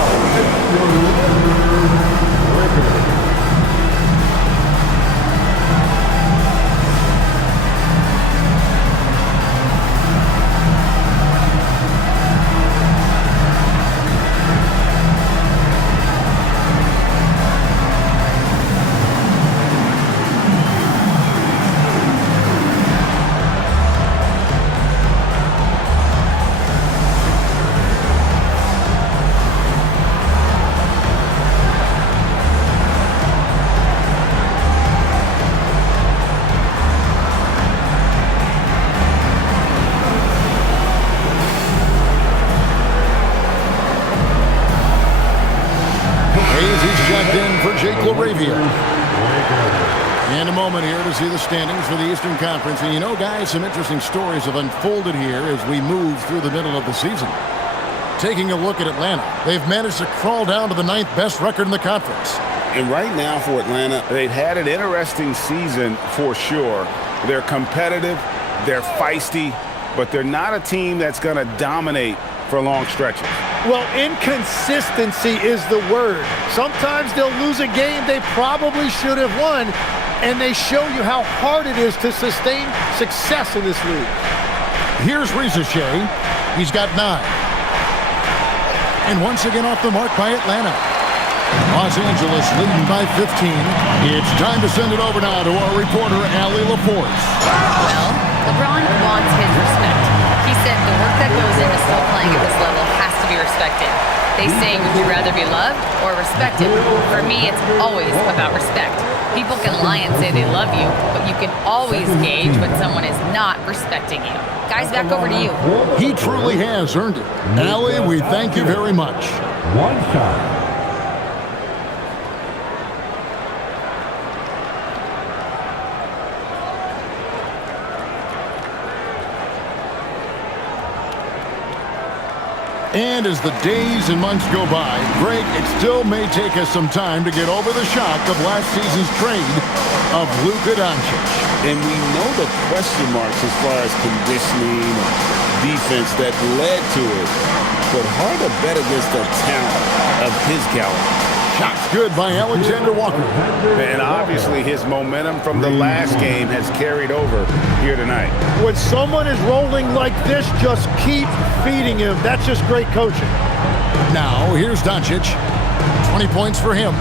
In a moment here to see the standings for the Eastern Conference. And you know, guys, some interesting stories have unfolded here as we move through the middle of the season. Taking a look at Atlanta, they've managed to crawl down to the 9th best record in the conference. And right now for Atlanta, They've had an interesting season for sure. They're competitive, they're feisty, but they're not a team that's going to dominate for long stretches. Well, inconsistency is the word. Sometimes they'll lose a game they probably should have won, and they show you how hard it is to sustain success in this league. Here's Shea. He's got 9. And once again off the mark by Atlanta. Los Angeles leading by 15. It's time to send it over now to our reporter, Allie LaForce. Well, LeBron wants his respect. He said the work that goes into still playing at this level has to be respected. They say, would you rather be loved or respected? For me, it's always about respect. People can lie and say they love you, but you can always gauge when someone is not respecting you. Guys, back over to you. He truly has earned it. Allie, we thank you very much. One shot. And as the days and months go by, Greg, it still may take us some time to get over the shock of last season's trade of Luka Doncic. and we know the question marks as far as conditioning and defense that led to it, but hard to bet against the talent of his caliber. Shots good by Alexander Walker. And obviously his momentum from the last game has carried over here tonight. When someone is rolling like this, just keep feeding him. That's just great coaching. Now, here's Doncic. 20 points for him.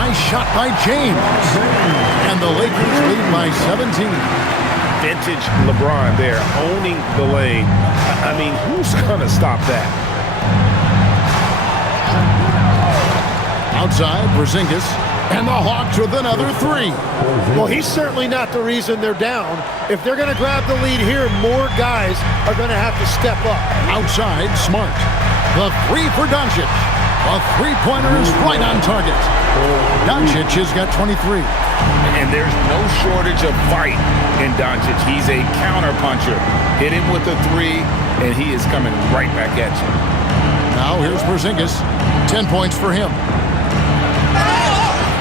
Nice shot by James. And the Lakers lead by 17. Vintage LeBron there, owning the lane. I mean, who's going to stop that? Outside, Porzingis, and the Hawks with another three. Well, he's certainly not the reason they're down. If they're going to grab the lead here, more guys are going to have to step up. Outside, Smart. The three for Doncic. A three-pointer is right on target. Doncic has got 23. And there's no shortage of fight in Doncic. He's a counter-puncher. Hit him with a three, and he is coming right back at you. Now here's Porzingis. 10 points for him.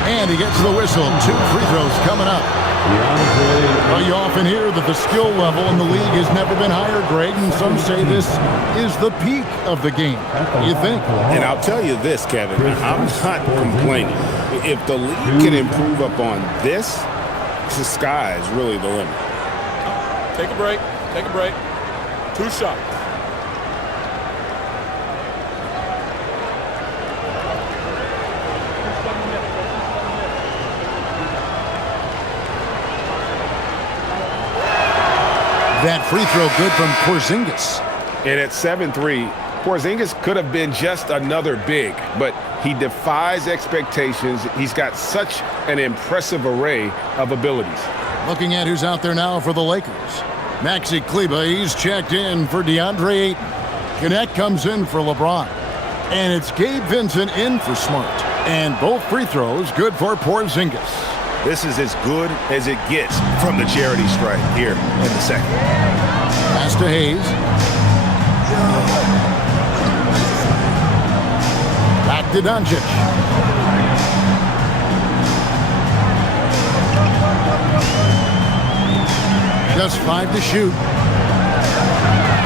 And he gets the whistle. 2 free throws coming up. Well, you often hear that the skill level in the league has never been higher, Greg, and some say this is the peak of the game. What do you think? And I'll tell you this, Kevin, I'm not complaining. If the league can improve upon this, the sky is really the limit. Take a break. Take a break. 2 shots. That free throw good from Porzingis. And at 7-3, Porzingis could have been just another big, but he defies expectations. He's got such an impressive array of abilities. Looking at who's out there now for the Lakers. Maxi Kleber, he's checked in for DeAndre Ayton. Connect comes in for LeBron. And it's Gabe Vincent in for Smart. And both free throws good for Porzingis. This is as good as it gets from the charity stripe here in the second. Pass to Hayes. Back to Doncic. Just 5 to shoot.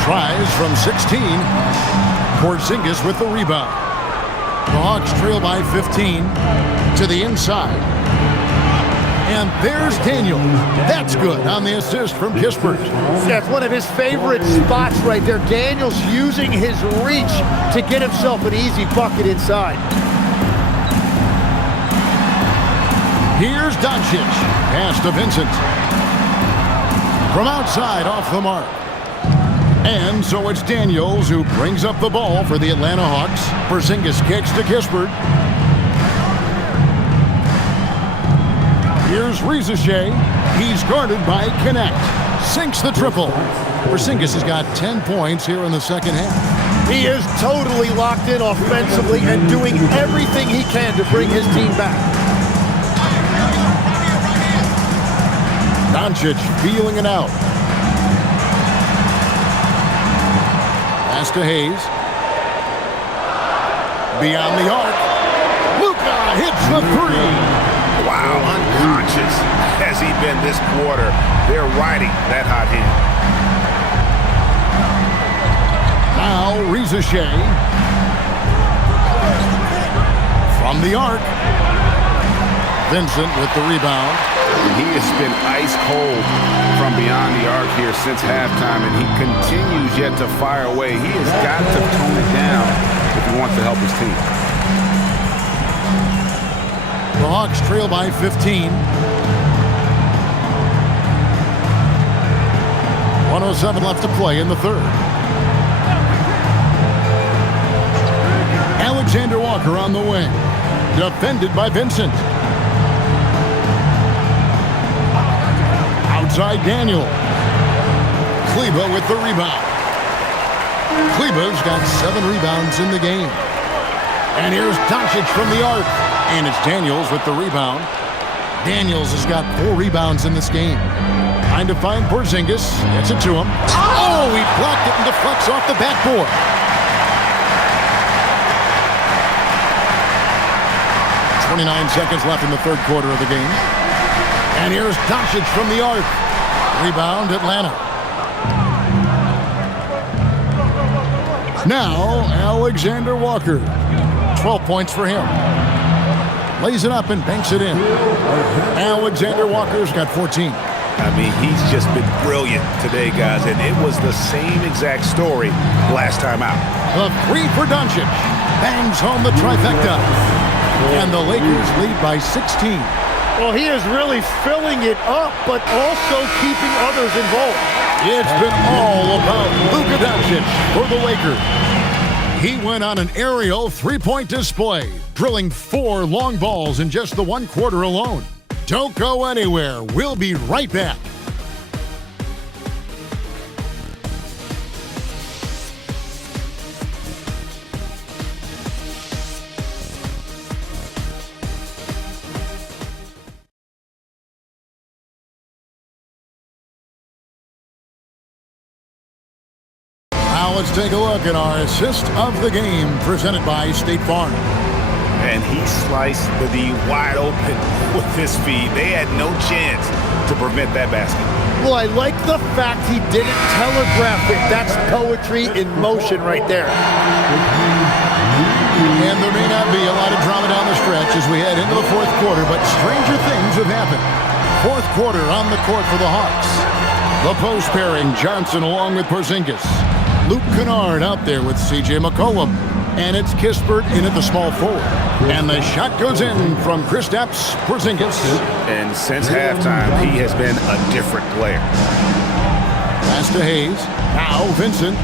Tries from 16. Porzingis with the rebound. The Hawks trail by 15 to the inside. And there's Daniel. That's good on the assist from Kispert. That's one of his favorite spots right there. Daniel's using his reach to get himself an easy bucket inside. Here's Doncic. Pass to Vincent. From outside, off the mark. And so it's Daniels who brings up the ball for the Atlanta Hawks. Porzingis kicks to Kispert. Here's Rizeshay. He's guarded by Connect. Sinks the triple. Porzingis has got 10 points here in the second half. He is totally locked in offensively and doing everything he can to bring his team back. Doncic feeling it out. Pass to Hayes. Beyond the arc. Luka hits the three. Wow, unconscious has he been this quarter. They're riding that hot hand. Now Rizeshay. From the arc. Vincent with the rebound. He has been ice cold from beyond the arc here since halftime, and he continues yet to fire away. He has got to tone it down if he wants to help his team. The Hawks trail by 15. 1:07 left to play in the third. Alexander Walker on the wing. Defended by Vincent. Outside Daniel. Kleba with the rebound. Kleba's got 7 rebounds in the game. And here's Doncic from the arc. And it's Daniels with the rebound. Daniels has got 4 rebounds in this game. Trying to find Porzingis. Gets it to him. Oh, he blocked it and deflects off the backboard. .29 seconds left in the third quarter of the game. And here's Doncic from the arc. Rebound, Atlanta. Now, Alexander Walker. 12 points for him. Lays it up and banks it in. Alexander Walker's got 14. I mean, he's just been brilliant today, guys, and it was the same exact story last time out. The 3 for Doncic. Bangs home the trifecta. And the Lakers lead by 16. Well, he is really filling it up, but also keeping others involved. It's been all about Luka Doncic for the Lakers. He went on an aerial 3-point display, drilling 4 long balls in just the 1 quarter alone. Don't go anywhere. We'll be right back. Now let's take a look at our assist of the game presented by State Farm. And he sliced the D wide open with his feet. They had no chance to prevent that basket. Well, I like the fact he didn't telegraph it. That's poetry in motion right there. And there may not be a lot of drama down the stretch as we head into the fourth quarter, but stranger things have happened. Fourth quarter on the court for the Hawks. The post pairing, Johnson along with Porzingis. Luke Kennard out there with C.J. McCollum. And it's Kispert in at the small forward. And the shot goes in from Kristaps Porzingis. And since halftime, he has been a different player. Pass to Hayes. Now Vincent.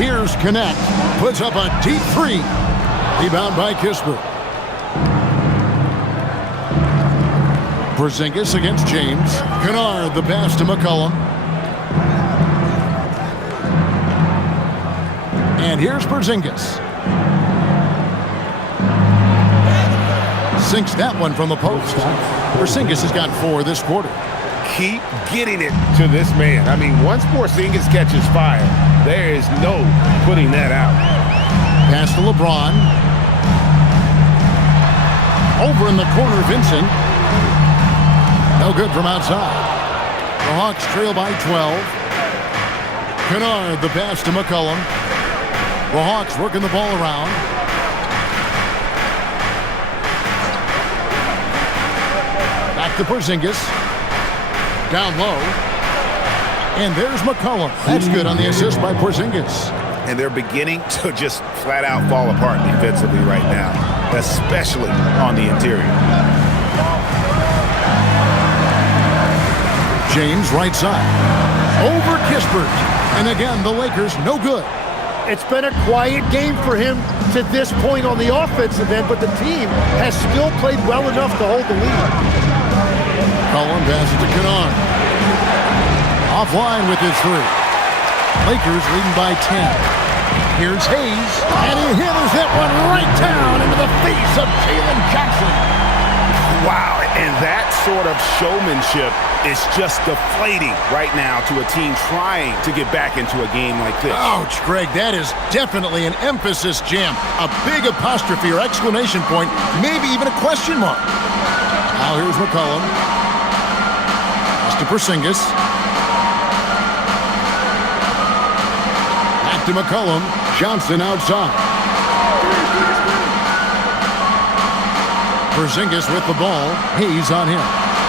Here's Connect. Puts up a deep 3. Rebound by Kispert. Porzingis against James. Kennard the pass to McCollum. And here's Porzingis. Sinks that one from the post. Porzingis has got 4 this quarter. Keep getting it to this man. I mean, once Porzingis catches fire, there is no putting that out. Pass to LeBron. Over in the corner, Vincent. No good from outside. The Hawks trail by 12. Kennard, the pass to McCollum. The Hawks working the ball around. Back to Porzingis. Down low. And there's McCollum. That's good on the assist by Porzingis. And they're beginning to just flat out fall apart defensively right now, especially on the interior. James right side. Over Kispert. And again, the Lakers no good. It's been a quiet game for him to this point on the offensive end, but the team has still played well enough to hold the lead. Cullen passes to Kennard. Offline with his 3. Lakers leading by 10. Here's Hayes, and he hammers that one right down into the face of Jalen Johnson. Wow, and that sort of showmanship is just deflating right now to a team trying to get back into a game like this. Ouch, Greg, that is definitely an emphasis jam. A big apostrophe or exclamation point, maybe even a question mark. Now here's McCollum. Pass to Porzingis. Back to McCollum. Johnson outside. Porzingis with the ball. Hayes on him.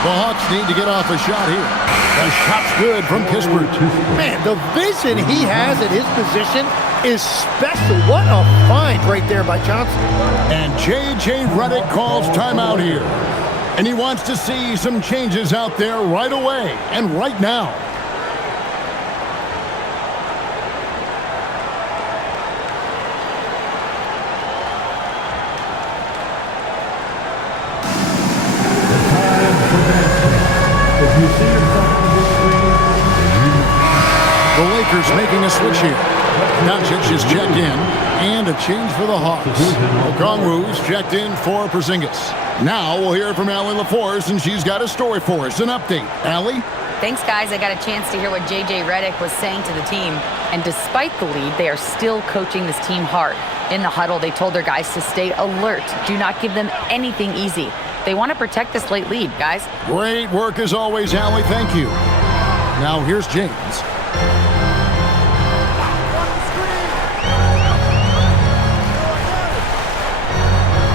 The Hawks need to get off a shot here. The shot's good from Kispert. Man, the vision he has at his position is special. What a find right there by Johnson. And J.J. Redick calls timeout here. And he wants to see some changes out there right away and right now. The Lakers making a switch here. Doncic is checked in, and a change for the Hawks. Okongwu's checked in for Porzingis. Now we'll hear from Allie LaForce, and she's got a story for us. An update. Allie? Thanks, guys. I got a chance to hear what J.J. Redick was saying to the team. And despite the lead, they are still coaching this team hard. In the huddle, they told their guys to stay alert. Do not give them anything easy. They want to protect this late lead, guys. Great work as always, Allie. Thank you. Now here's James.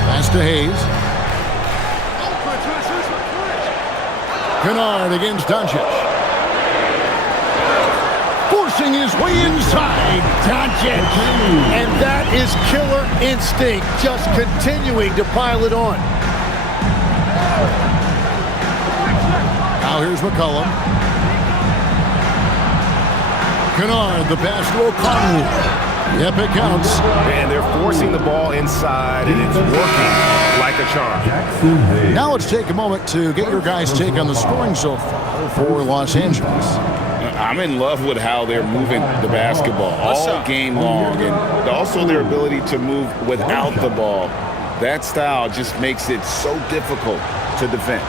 Pass to Hayes. Kennard against Doncic. Forcing his way inside. Doncic. And that is killer instinct, just continuing to pile it on. Now here's McCollum. Kennard, the pass to Okongwu. Yep, it counts. And they're forcing the ball inside, and it's working like a charm. Now let's take a moment to get your guys' take on the scoring so far for Los Angeles. I'm in love with how they're moving the basketball all game long, and also their ability to move without the ball. That style just makes it so difficult to defend.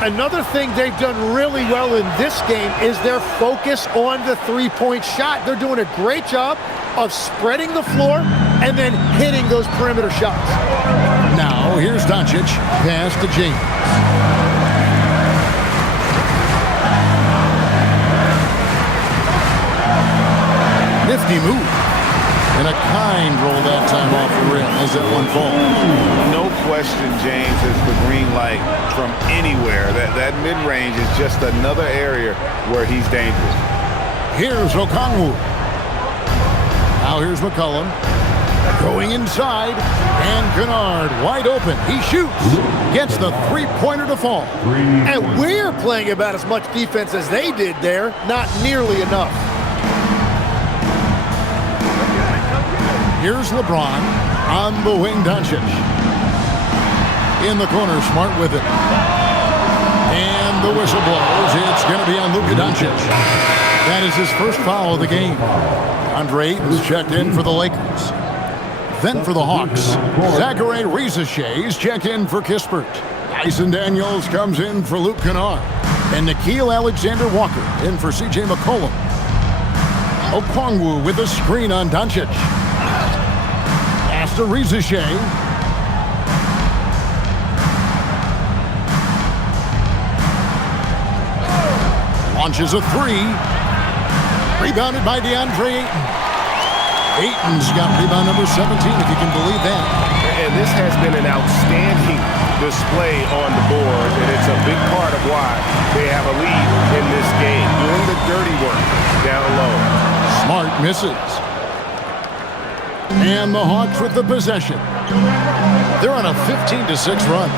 Another thing they've done really well in this game is their focus on the three-point shot. They're doing a great job of spreading the floor and then hitting those perimeter shots. Now, here's Doncic. Pass to James. Nifty move. And a kind roll that time off the rim as that one falls. No question, James has the green light from anywhere. That mid-range is just another area where he's dangerous. Here's Okongwu. Now here's McCollum. Going inside. And Kennard wide open. He shoots. Gets the three-pointer to fall. And we're playing about as much defense as they did there. Not nearly enough. Here's LeBron on the wing. Doncic in the corner, Smart with it, and And the whistle blows. It's going to be on Luka Doncic. That is his first foul of the game. Andre Ayton's checked in for the Lakers. Then for the Hawks, Zachary Risache is checked in for Kispert. Dyson Daniels comes in for Luke Kennard. And Nickeil Alexander-Walker in for C.J. McCollum. Okongwu with a screen on Doncic. Pass to Risache. Launches a three. Rebounded by DeAndre Ayton. Ayton's got rebound number 17, if you can believe that. And this has been an outstanding display on the board, and it's a big part of why they have a lead in this game, doing the dirty work down low. Smart misses. And the Hawks with the possession. They're on a 15-6 run.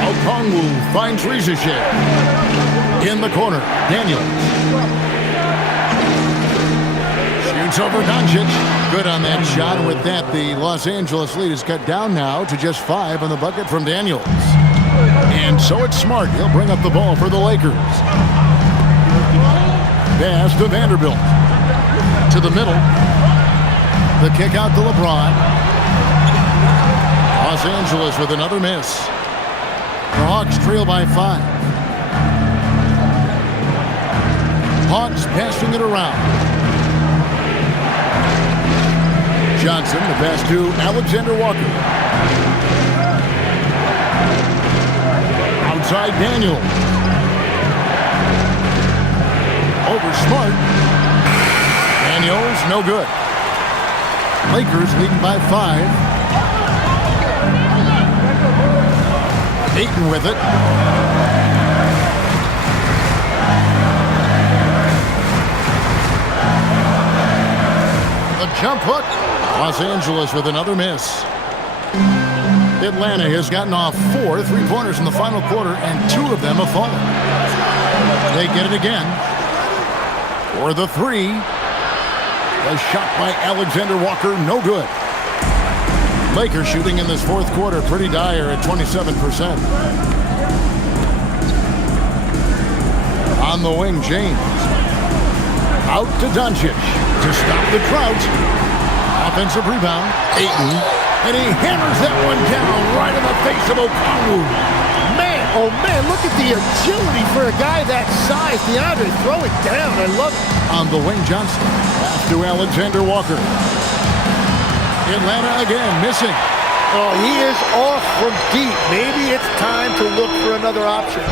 Okongwu finds Risache. In the corner, Daniels. Shoots over Doncic. Good on that shot. And with that, the Los Angeles lead is cut down now to just 5 on the bucket from Daniels. And so it's Smart. He'll bring up the ball for the Lakers. Pass to Vanderbilt. To the middle. The kick out to LeBron. Los Angeles with another miss. The Hawks trail by 5. Hawks passing it around. Johnson, the pass to Alexander Walker. Outside Daniels. Over Smart. Daniels, no good. Lakers leading by 5. Ayton with it. The jump hook. Los Angeles with another miss. Atlanta has gotten off 4 3-pointers in the final quarter, and 2 of them have fallen. They get it again. For the 3. A shot by Alexander Walker, no good. Lakers shooting in this fourth quarter pretty dire at 27%. On the wing, James. Out to Doncic to stop the drought. Offensive rebound, Ayton. And he hammers that one down right in the face of Okongwu. Man, oh man, look at the agility for a guy that size. DeAndre, throw it down. I love it. On the wing, Johnson. Pass to Alexander Walker. Atlanta again, missing. Oh, he is off from deep. Maybe it's time to look for another option.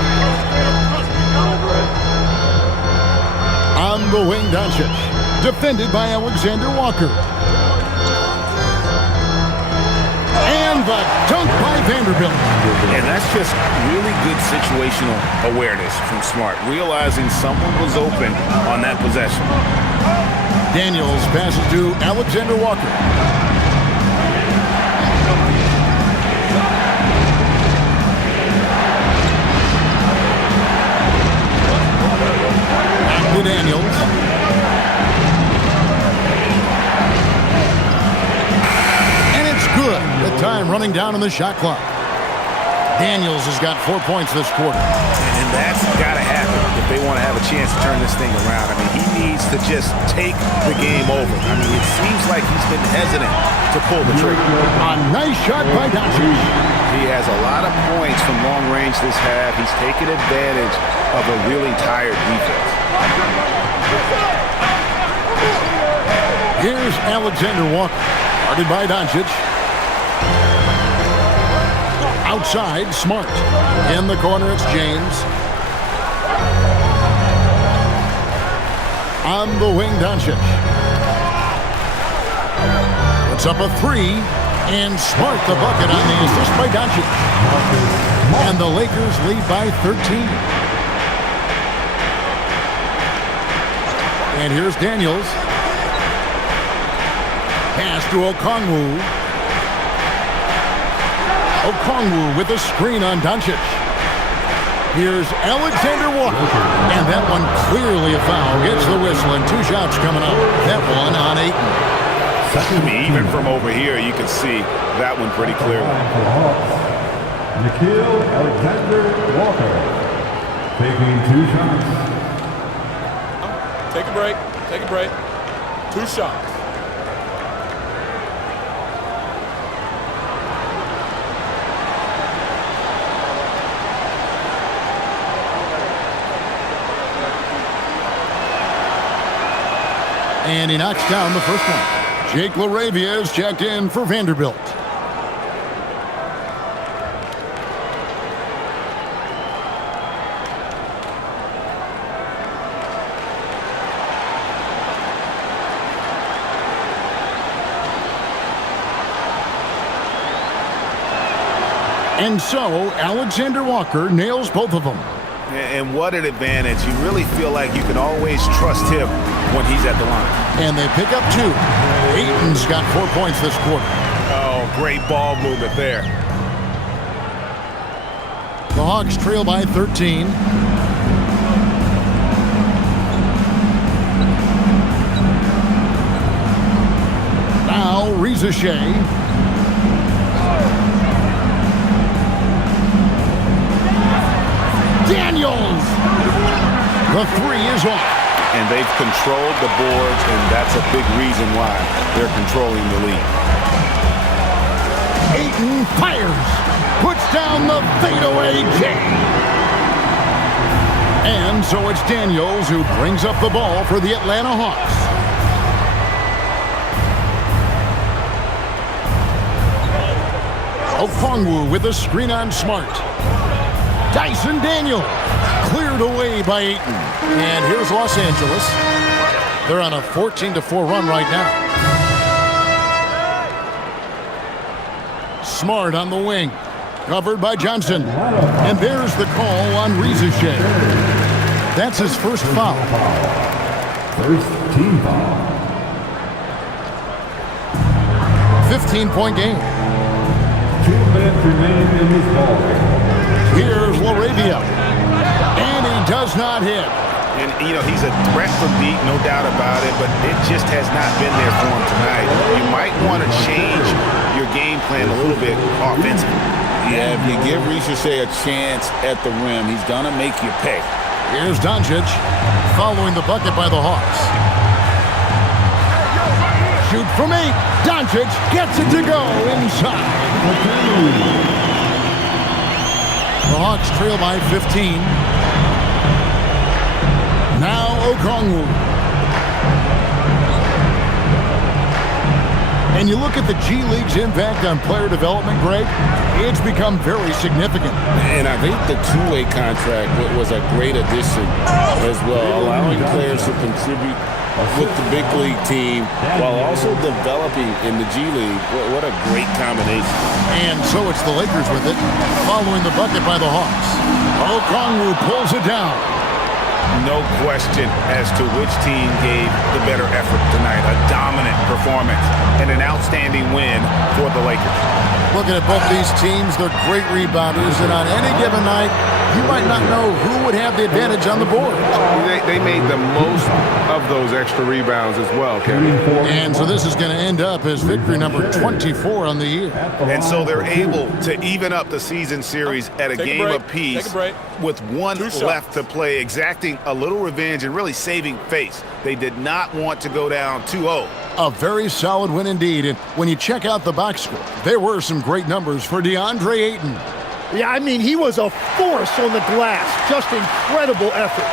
On the wing, Doncic. Defended by Alexander Walker. And the dunk by Vanderbilt. And that's just really good situational awareness from Smart, realizing someone was open on that possession. Daniels passes to Alexander Walker. Back to Daniels. Good. The time running down on the shot clock. Daniels has got 4 points this quarter. And that's got to happen if they want to have a chance to turn this thing around. I mean, he needs to just take the game over. I mean, it seems like he's been hesitant to pull the trigger. A nice shot by Doncic. He has a lot of points from long range this half. He's taken advantage of a really tired defense. Here's Alexander Walker. Guarded by Doncic. Outside, Smart. In the corner, it's James. On the wing, Doncic. Puts up a 3. And Smart the bucket on the assist by Doncic. And the Lakers lead by 13. And here's Daniels. Pass to Okongwu. Okongwu with a screen on Doncic. Here's Alexander Walker. And that one clearly a foul. Gets the whistle and 2 shots coming up. That one on Ayton. I mean, even from over here, you can see that one pretty clearly. Nickeil Alexander-Walker. Taking 2 shots. Take a break. Take a break. 2 shots. And he knocks down the first one. Jake LaRavia is checked in for Vanderbilt. And so, Alexander Walker nails both of them. And what an advantage. You really feel like you can always trust him when he's at the line. And they pick up 2. Ayton's got 4 points this quarter. Oh, great ball movement there. The Hawks trail by 13. Now, Reza Shea. Daniels! The 3 is off. And they've controlled the boards, and that's a big reason why they're controlling the lead. Ayton fires. Puts down the fadeaway jam. And so it's Daniels who brings up the ball for the Atlanta Hawks. Okongwu with a screen on Smart. Dyson Daniels cleared away by Ayton. And here's Los Angeles. They're on a 14-4 run right now. Smart on the wing. Covered by Johnson. And there's the call on Reza Shea. That's his first foul. First team foul. 15-point game. 2 minutes remain in this ball game. Here's LaRavia. And he does not hit. And, you know, he's a threat from deep, no doubt about it, but it just has not been there for him tonight. You might want to change your game plan a little bit offensively. Yeah, if you give Reza Shea a chance at the rim, he's going to make you pay. Here's Doncic following the bucket by the Hawks. Shoot from 8. Doncic gets it to go inside. The Hawks trail by 15. Now Okongwu. And you look at the G League's impact on player development, Greg, it's become very significant. And I think the two-way contract was a great addition as well, allowing players to contribute with the big league team while also developing in the G League. What a great combination. And so it's the Lakers with it, following the bucket by the Hawks. Okongwu pulls it down. No question as to which team gave the better effort tonight. A dominant performance and an outstanding win for the Lakers. Looking at both these teams, they're great rebounders, and on any given night, you might not know who would have the advantage on the board. They made the most of those extra rebounds as well, Kevin. And so this is going to end up as victory number 24 on the year. And so they're able to even up the season series at a game apiece with one left to play, exacting a little revenge and really saving face. They did not want to go down 2-0. A very solid win indeed. And when you check out the box score, there were some great numbers for DeAndre Ayton. Yeah, I mean, he was a force on the glass. Just incredible effort.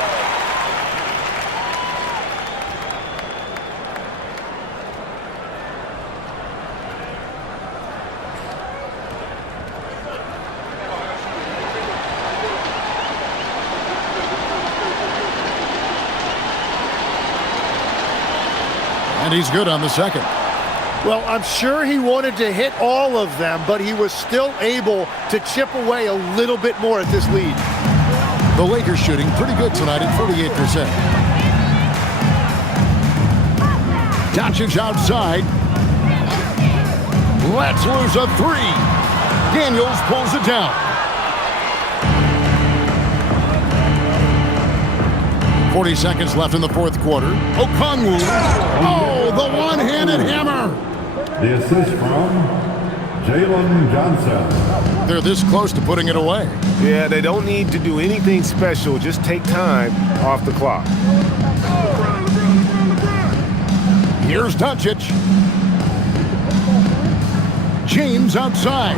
And he's good on the second. Well, I'm sure he wanted to hit all of them, but he was still able to chip away a little bit more at this lead. The Lakers shooting pretty good tonight at 48%. Doncic outside. Let's lose a 3. Daniels pulls it down. .40 seconds left in the fourth quarter. Okongwu. Oh, the one-handed hammer. The assist from Jalen Johnson. they're this close to putting it away. Yeah, they don't need to do anything special. Just take time off the clock. Here's Doncic. James outside.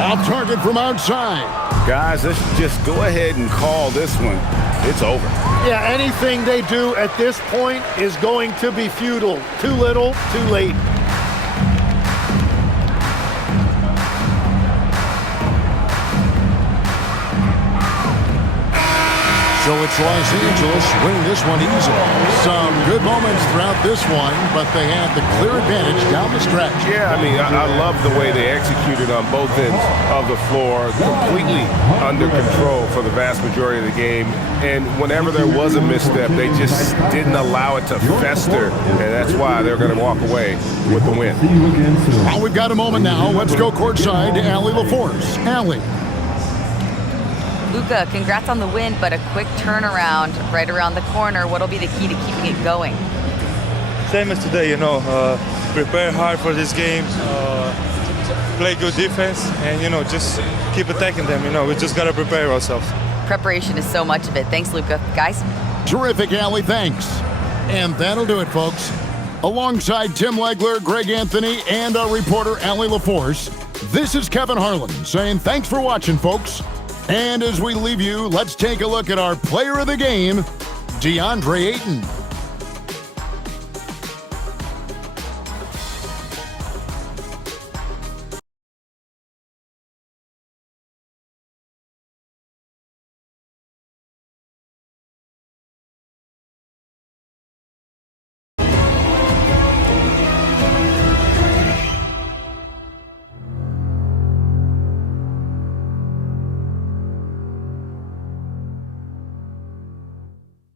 Off target from outside. Guys, let's just go ahead and call this one. It's over. Yeah, anything they do at this point is going to be futile. Too little, too late. So it's Los Angeles winning this one easily. Some good moments throughout this one, but they had the clear advantage down the stretch. Yeah, I mean, I love the way they executed on both ends of the floor, completely under control for the vast majority of the game. And whenever there was a misstep, they just didn't allow it to fester, and that's why they're going to walk away with the win. Well, we've got a moment now. Let's go courtside to Allie LaForce. Allie. Luka, congrats on the win, but a quick turnaround right around the corner. What'll be the key to keeping it going? Same as today, prepare hard for this game, play good defense, and, just keep attacking them. We just got to prepare ourselves. Preparation is so much of it. Thanks, Luka. Guys? Terrific, Allie. Thanks. And that'll do it, folks. Alongside Tim Legler, Greg Anthony, and our reporter, Allie LaForce, this is Kevin Harlan saying thanks for watching, folks. And as we leave you, let's take a look at our player of the game, DeAndre Ayton.